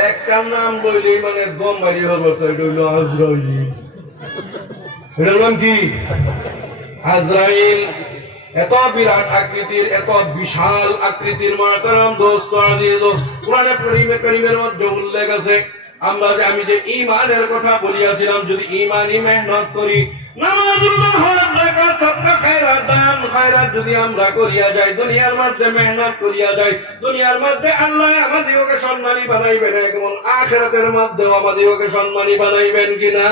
একটা নাম বললেই মানে দম বাড়ি হবে, এটা হইল আজরাইল। এটার নাম কি? আজরাইল। এত বিরাট আকৃতির, এত বিশাল আকৃতির মাতারাম দোস্ত আজিজ, কোরআনে কারীমের মধ্যে উল্লেখ আছে। আমি যে ঈমানের কথা বলিয়াছিলাম, যদি ঈমানি মেহনত করি, নামাজ, হজ, যাকাত, সাদকা, খায়রাত, দান খায়রাত যদি আমরা করিয়া যাই, দুনিয়ার মধ্যে মেহনত করিয়া যাই, দুনিয়ার মধ্যে আল্লাহ আমাদেরকে সম্মানী বানাইবেন, এবং আখিরাতের মধ্যেও আমাদেরকে সম্মানী বানাইবেন কিনা।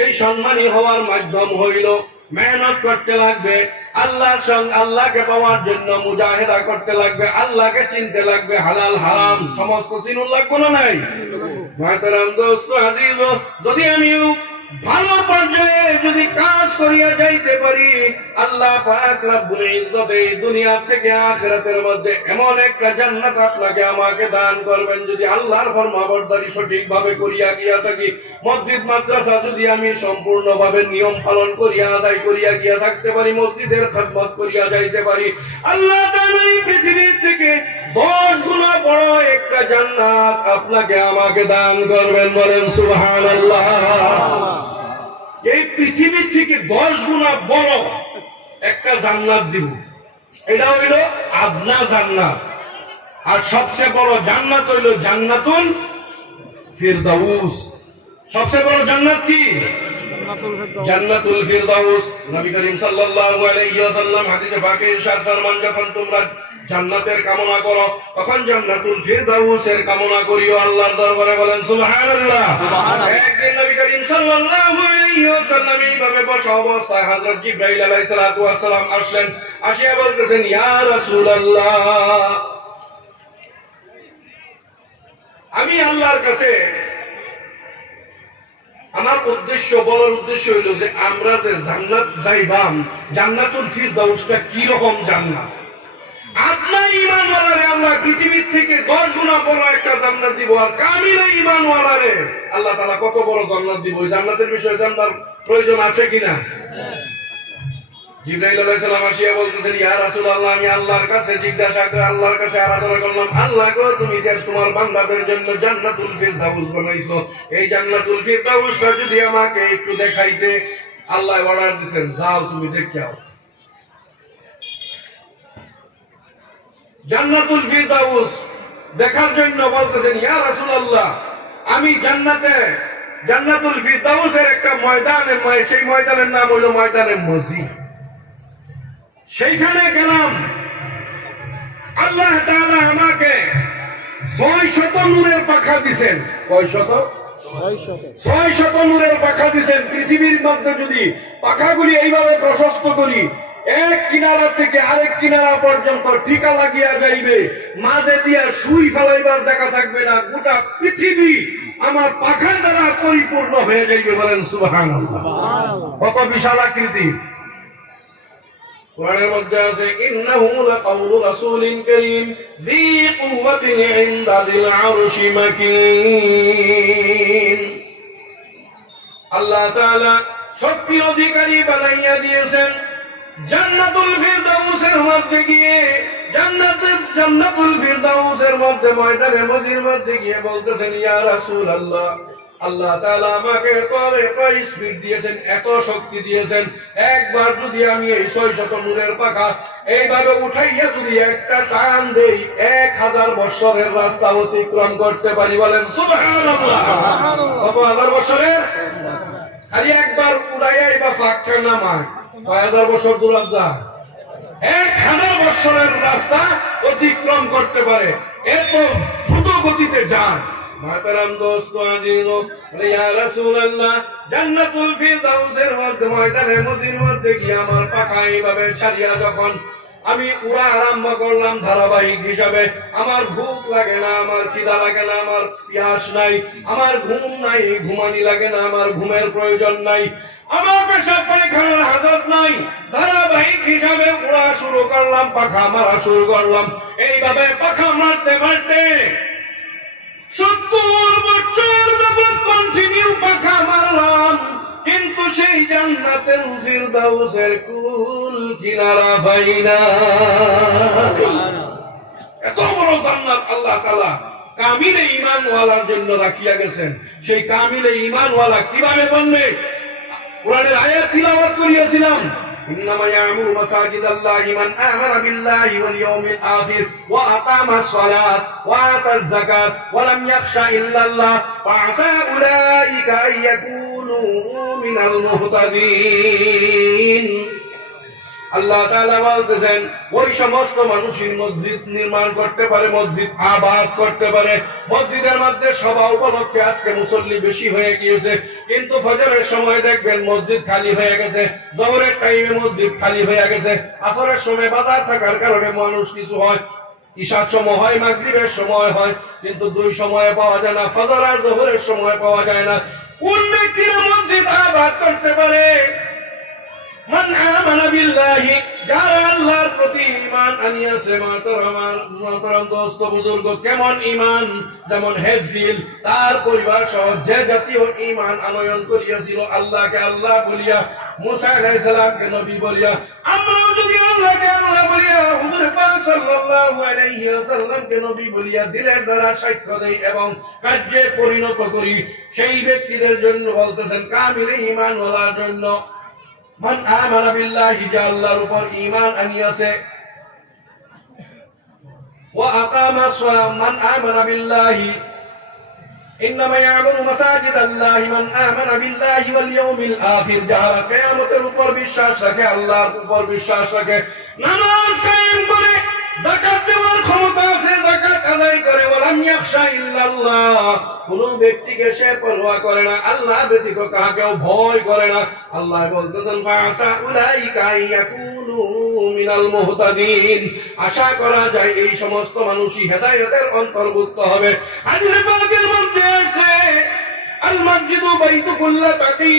এই সম্মানী হওয়ার মাধ্যম হইল মেহনত করতে লাগবে, আল্লাহর সঙ্গে, আল্লাহকে পাওয়ার জন্য মুজাহিদা করতে লাগবে, আল্লাহকে চিনতে লাগবে, হালাল হারাম সমস্ত চিনুন লাগবে না নাই? মাতারাম দোস্ত আজিজ, যদি আমি ভালো পর্যায়ে করিয়া যাইতে পারি। আল্লাহ পাক রব্বুল ইজ্জত এই দুনিয়া থেকে আখিরাতের মধ্যে এমন একটা জান্নাত আপনাকে আমাকে দান করবেন যদি আল্লাহর ফরমাবরদারি সঠিকভাবে করিয়া গিয়া থাকি। মসজিদ মাদ্রাসা যদি আমি সম্পূর্ণভাবে নিয়ম পালন করিয়া আদায় করিয়া গিয়া থাকতে পারি, মসজিদের খেদমত করিয়া যাইতে পারি, আল্লাহ তাআলা এই পৃথিবীর থেকে 10 গুণা বড় একটা জান্নাত আপনাকে আমাকে দান করবেন। বলেন সুবহানাল্লাহ। এই পৃথিবী থেকে 10 গুণা বড় একটা জান্নাত দিব। এটা হইল আদনা জান্নাত। আর সবচেয়ে বড় জান্নাত হইল জান্নাতুল ফিরদাউস। সবচেয়ে বড় জান্নাত কি? জান্নাতুল ফিরদাউস। নবী করিম সাল্লাল্লাহু আলাইহি ওয়াসাল্লাম হাদিসে পাকে ইরশাদ ফরমান, যখন তোমরা জান্নাতের কামনা করো তখন জান্নাতুল ফিরদাউসের কামনা করিও আল্লাহর দরবারে। বলেন সুবহানাল্লাহ। একদিন নবী করিম সাল্লাল্লাহু আলাইহি ওয়াসাল্লাম এইভাবে বসা অবস্থায় হযরত জিবরাইল আলাইহিস সালাতু ওয়াস সালাম আসলেন। আসিয়া বলতেছেন, ইয়া রাসূলুল্লাহ, আমি আল্লাহর কাছে আমার উদ্দেশ্য বলার উদ্দেশ্য হইল যে আমরা যে জান্নাত যাইবাম, জান্নাতুল ফিরদাউসটা কি রকম জান্নাত। আপনার ঈমানওয়ালারে আল্লাহ পৃথিবীর থেকে 10 গুণা বড় একটা জান্নাত দিব। আর কামিল ঈমানওয়ালারে আল্লাহ তাআলা কত বড় জান্নাত দিব, এই জান্নাতের বিষয়ে জানবার প্রয়োজন আছে কিনা? জিবরাইল আলাইহিস সালাম আসিয়া বলতেছেন, ইয়া রাসূলুল্লাহ, আমি আল্লাহর কাছে জিজ্ঞাসা করে আল্লাহর কাছে আরাধনা করলাম, আল্লাহ গো, তুমি যে তোমার বান্দাদের জন্য জান্নাতুল ফিরদাউস বানাইছো, এই জান্নাতুল ফিরদাউসটা যদি আমাকে একটু দেখাইতে। আল্লাহ অর্ডার দিবেন, যাও তুমি দেখাও। জান্নাতুল ফিরদাউস দেখার জন্য বলতেছেন, ইয়া রাসূলুল্লাহ, আমি জান্নাতুল ফিরদাউসের একটা ময়দানে, সেই ময়দানের নাম হলো ময়দানে মসজিদ। সেইখানে গেলাম, আল্লাহ তাআলা আমাকে 600 নূরের পাখা দিবেন। কয় শত? 600 নূরের পাখা দিবেন। পৃথিবীর মধ্যে যদি পাখাগুলি এইভাবে প্রশস্ত করি, এক কিনারা থেকে আরেক কিনারা পর্যন্ত ঠিকা লাগিয়া যাইবে, মাঝে দিয়া সুই ফেলাইবার জায়গা থাকবে না, গোটা পৃথিবী আমার পাখার দ্বারা পরিপূর্ণ হয়ে যাইবে। বলেন সুবহানাল্লাহ। কত বিশাল আকৃতি। কোরআনের মধ্যে আছে, ইন্নাহু লাকাউলু রাসূলিন কারীম যী কুওয়াতিন ইনদা যিল আরশি মাকিন। আল্লাহ তাআলা শক্তির অধিকারী বানাইয়া দিয়েছেন। জান্নাতুল ফিরদাউসের মধ্যে গিয়ে, জান্নাতুল ফিরদাউসের মধ্যে ময়দানে মসজিদের মধ্যে গিয়ে বলতেছেন, ইয়া রাসূলুল্লাহ, আল্লাহ তাআলা আমাকে এত স্পিড দিয়েছেন, এত শক্তি দিয়েছেন, একবার যদি আমি এই 600 নূরের পাখা এইভাবে উঠাইয়া যদি একটা টান দেই, 1000 বছরের রাস্তা অতিক্রম করতে পারি। বলেন সুবহানাল্লাহ। কত হাজার বছরের? খালি একবার উড়াইয়াই বা ফাঁকটা নামায় 1000 বছর দূর যায়। 1000 বছরের রাস্তা অতিক্রম করতে পারে, এত দ্রুত গতিতে যান। মাতারাম দোস্ত আজিজো, ইয়া রাসূলুল্লাহ, জান্নাতুল ফিরদাউসের মধ্যে ময়দানে মসজিদের মধ্যে গিয়ে আমার পাখা এইভাবে ছাড়িয়া যখন আমি উড়া আরম্ভ করলাম ধারাবাহিক হিসাবে, আমার ভুক লাগে না, আমার খিদা লাগে না, আমার পিয়াস নাই, আমার ঘুম নাই, ঘুমানি লাগে না, আমার ঘুমের প্রয়োজন নাই, আমার পেশাব পায়খানার হাজত নাই। ধারাবাহিক হিসাবে উড়া শুরু করলাম, পাখা মারা শুরু করলাম। এইভাবে পাখা মারতে মারতে 70 বছর যাবত কন্টিনিউ পাখা মারলাম, কিন্তু সেই জান্নাতের ফিরদাউসের কুল কিনারা পাই না। এত বড় জান্নাত আল্লাহ তাআলা কামিলে ঈমানওয়ালার জন্য রাখিয়া গেছেন। সেই কামিলে ঈমানওয়ালা কিভাবে বলবে? কোরআনের আয়াত তিলাওয়াত করিয়াছিলাম, ইন্নামা ইয়ামুরু মাসাজিদাল্লাহি মান আমানা বিল্লাহি ওয়াল ইয়াউমিল আখির ওয়া আকামাস সালাত ওয়া আতাজ যাকাত ওয়া লাম ইয়াখশা ইল্লাল্লাহ ফাআসা উলাইকা আইয়াকুনু মিনাল মুহতাদিন। আল্লাহ তাআলা বলতেছেন, ওই সমস্ত মানুষই মসজিদ নির্মাণ করতে পারে, মসজিদ আবাদ করতে পারে। মসজিদের মধ্যে সভা উপলক্ষে আজকে মুসল্লি বেশি হয়ে গিয়েছে, কিন্তু ফজরের সময় দেখবেন মসজিদ খালি হয়ে গেছে, জোহরের টাইমে মসজিদ খালি হয়ে গেছে, আসরের সময় বাজার থাকার কারণে মানুষ কিছু হয়, ইশার সময় হয়, মাগরিবের সময় হয়, কিন্তু দুই সময়ে পাওয়া যায় না, ফজর আর জোহরের সময় পাওয়া যায় না। কোন ব্যক্তিরা মসজিদ আবাদ করতে পারে? বিল্লাহি, যারা আল্লাহর প্রতি ঈমান আনিয়াছে, মাতারাম দোস্ত বুজুর্গ, কেমন ঈমান? যেমন হেজবিল তার পরিবার সহ যে জাতীয় ঈমান আনয়ন করিয়াছিল, আল্লাহকে আল্লাহ বলিয়া, মুসা আলাইহিস সালামকে নবী বলিয়া, আমরাও যদি আল্লাহকে আল্লাহ বলিয়া, হুজুর পাক সাল্লাল্লাহু আলাইহি ওয়াসাল্লামকে নবী বলিয়া দিলের দ্বারা সাক্ষ্য দেই এবং কার্যে পরিণত করি, সেই ব্যক্তিদের জন্য বলতেছেন কামিল ঈমান ওয়ালার জন্য। মান আমানা বিল্লাহি, যে আল্লাহর উপর ঈমান আনিয়াছে, ওয়া আকামাস সালাম, মান আমানা বিল্লাহি ইন্নামা ইয়ামুরু মাসাজিদাল্লাহি মান আমানা বিল্লাহি ওয়াল ইয়াউমিল আখির, যারা কিয়ামতের উপর বিশ্বাস রাখে, আল্লাহর উপর বিশ্বাস রাখে, নামাজ কায়েম করে, যাকাত দেওয়ার ক্ষমতা আছে, যাকাত আদায় করে, ওয়ালাম ইয়াখশা ইল্লাল্লাহ, কোন ব্যক্তিকে সে পরোয়া করে না, আল্লাহ ব্যতীত কাউকেও ভয় করে না। আল্লাহ বলতেছেন ফাসা উলাইকা ইয়াকুনু মিনাল মুহতাদিন, আশা করা যায় এই সমস্ত মানুষই হেদায়েতের অন্তর্ভুক্ত হবে। হাদিসে পাকের মধ্যে আছে আল মসজিদু বাইতুকুল্লা তাকি,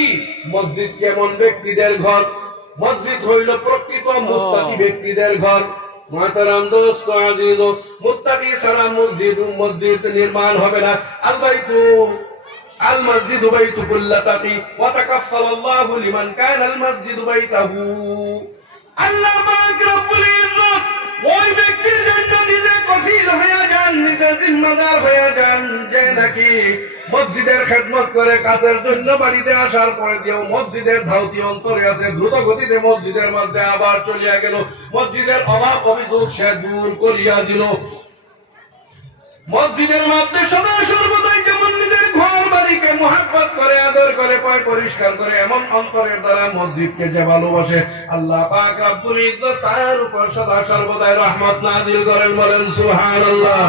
মসজিদ কেমন ব্যক্তিদের ঘর, মসজিদ হইল প্রকৃত মুত্তাকি ব্যক্তিদের ঘর। মাতারাম দোস্ত আজিজ, মুত্তাকি ছাড়া মসজিদ নির্মাণ হবে না। আল মসজিদু বাইতুকুল্লা তাকি ওয়া তাকাফফালাল্লাহু লিমান কানা আল মসজিদু বাইতাহু, আল্লাহ পাক রব্বুল ইজ্জত ওই ব্যক্তির জন্য নিজে কফিল হয়ে যান, নিজে জিম্মাদার হয়ে যান, যে নাকি মসজিদের খেদমত করে, কাজের জন্য বাড়িতে আসার পরে দিয়েও মসজিদের ধাউতি অন্তরে আছে, দ্রুত গতিতে মসজিদের মধ্যে আবার চলিয়া গেল, মসজিদের অভাব অভিযোগ সে দূর করিয়া দিল। মসজিদের মধ্যে সদা সর্বদাই যেমন নিজের ঘর বাড়িকে মুহাব্বত করে, আদর করে, পয় পরিষ্কার করে, এমন অন্তরের দ্বারা মসজিদকে যে ভালোবাসে, আল্লাহ পাক রব্বুল ইজ্জত তার উপর সদা সর্বদাই রহমত নাযিল করেন। বলেন সুবহানাল্লাহ।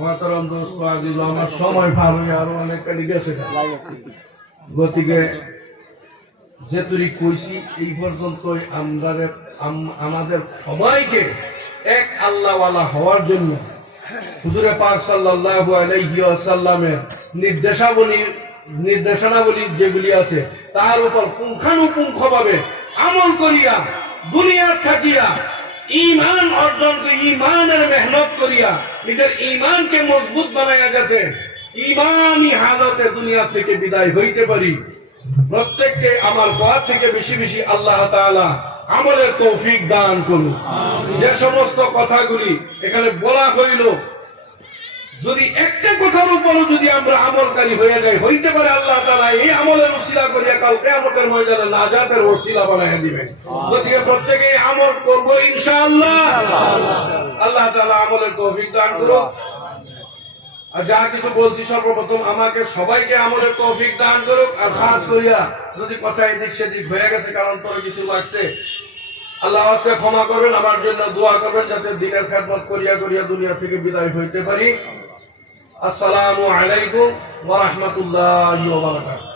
মাতারাম দোস্ত আজিজ, আমার সময় পার হয়ে আরো অনেক কালি গেছে, গতিকে যেতুরি কইছি এই পর্যন্তই। আমাদের সবাইকে এক আল্লাহওয়ালা হওয়ার জন্য হুজুরে পাক সাল্লাল্লাহু আলাইহি ওয়াসাল্লামের নির্দেশনাবলী যেগুলি আছে তার উপর পুঙ্খানুপুঙ্খভাবে আমল করিয়া, দুনিয়ার থাকিয়া ঈমান অর্জন করে, ঈমানের মেহনত করিয়া নিজের ঈমানকে মজবুত বানাইয়া যাতে ঈমানি হালতে দুনিয়া থেকে বিদায় হইতে পারি, প্রত্যেককে আমার পথ থেকে বেশি বেশি আল্লাহ তাআলা আমলের তৌফিক দান করুন। যে সমস্ত কথাগুলি এখানে বলা হইল, যদি একটা কথার উপরও যদি আমরা আমলকারী হয়ে যাই, হইতে পারে আল্লাহ তাআলা এই আমলের ওসিলা করিয়া কাল কিয়ামতের ময়দানে নাজাতের ওসিলা বানাইয়া দিবেন। গতিকে প্রত্যেকে আমল করব ইনশাআল্লাহ। আল্লাহ তাআলা আমলের তৌফিক দান করুন। আর যা কিছু বলছি সর্বপ্রথম আমাকে সবাইকে আমলের তৌফিক দান করুক। আর খাস করিয়া যদি কথা এদিক সেদিক হয়ে গেছে, কারণ তোর কিছু লাগছে, আল্লাহ আজকে ক্ষমা করবেন, আমার জন্য দোয়া করবেন যাতে দিনের খেদমত করিয়া করিয়া দুনিয়া থেকে বিদায় হইতে পারি। আসসালামু আলাইকুম ওয়া রাহমাতুল্লাহি ওয়া বারাকাতুহু।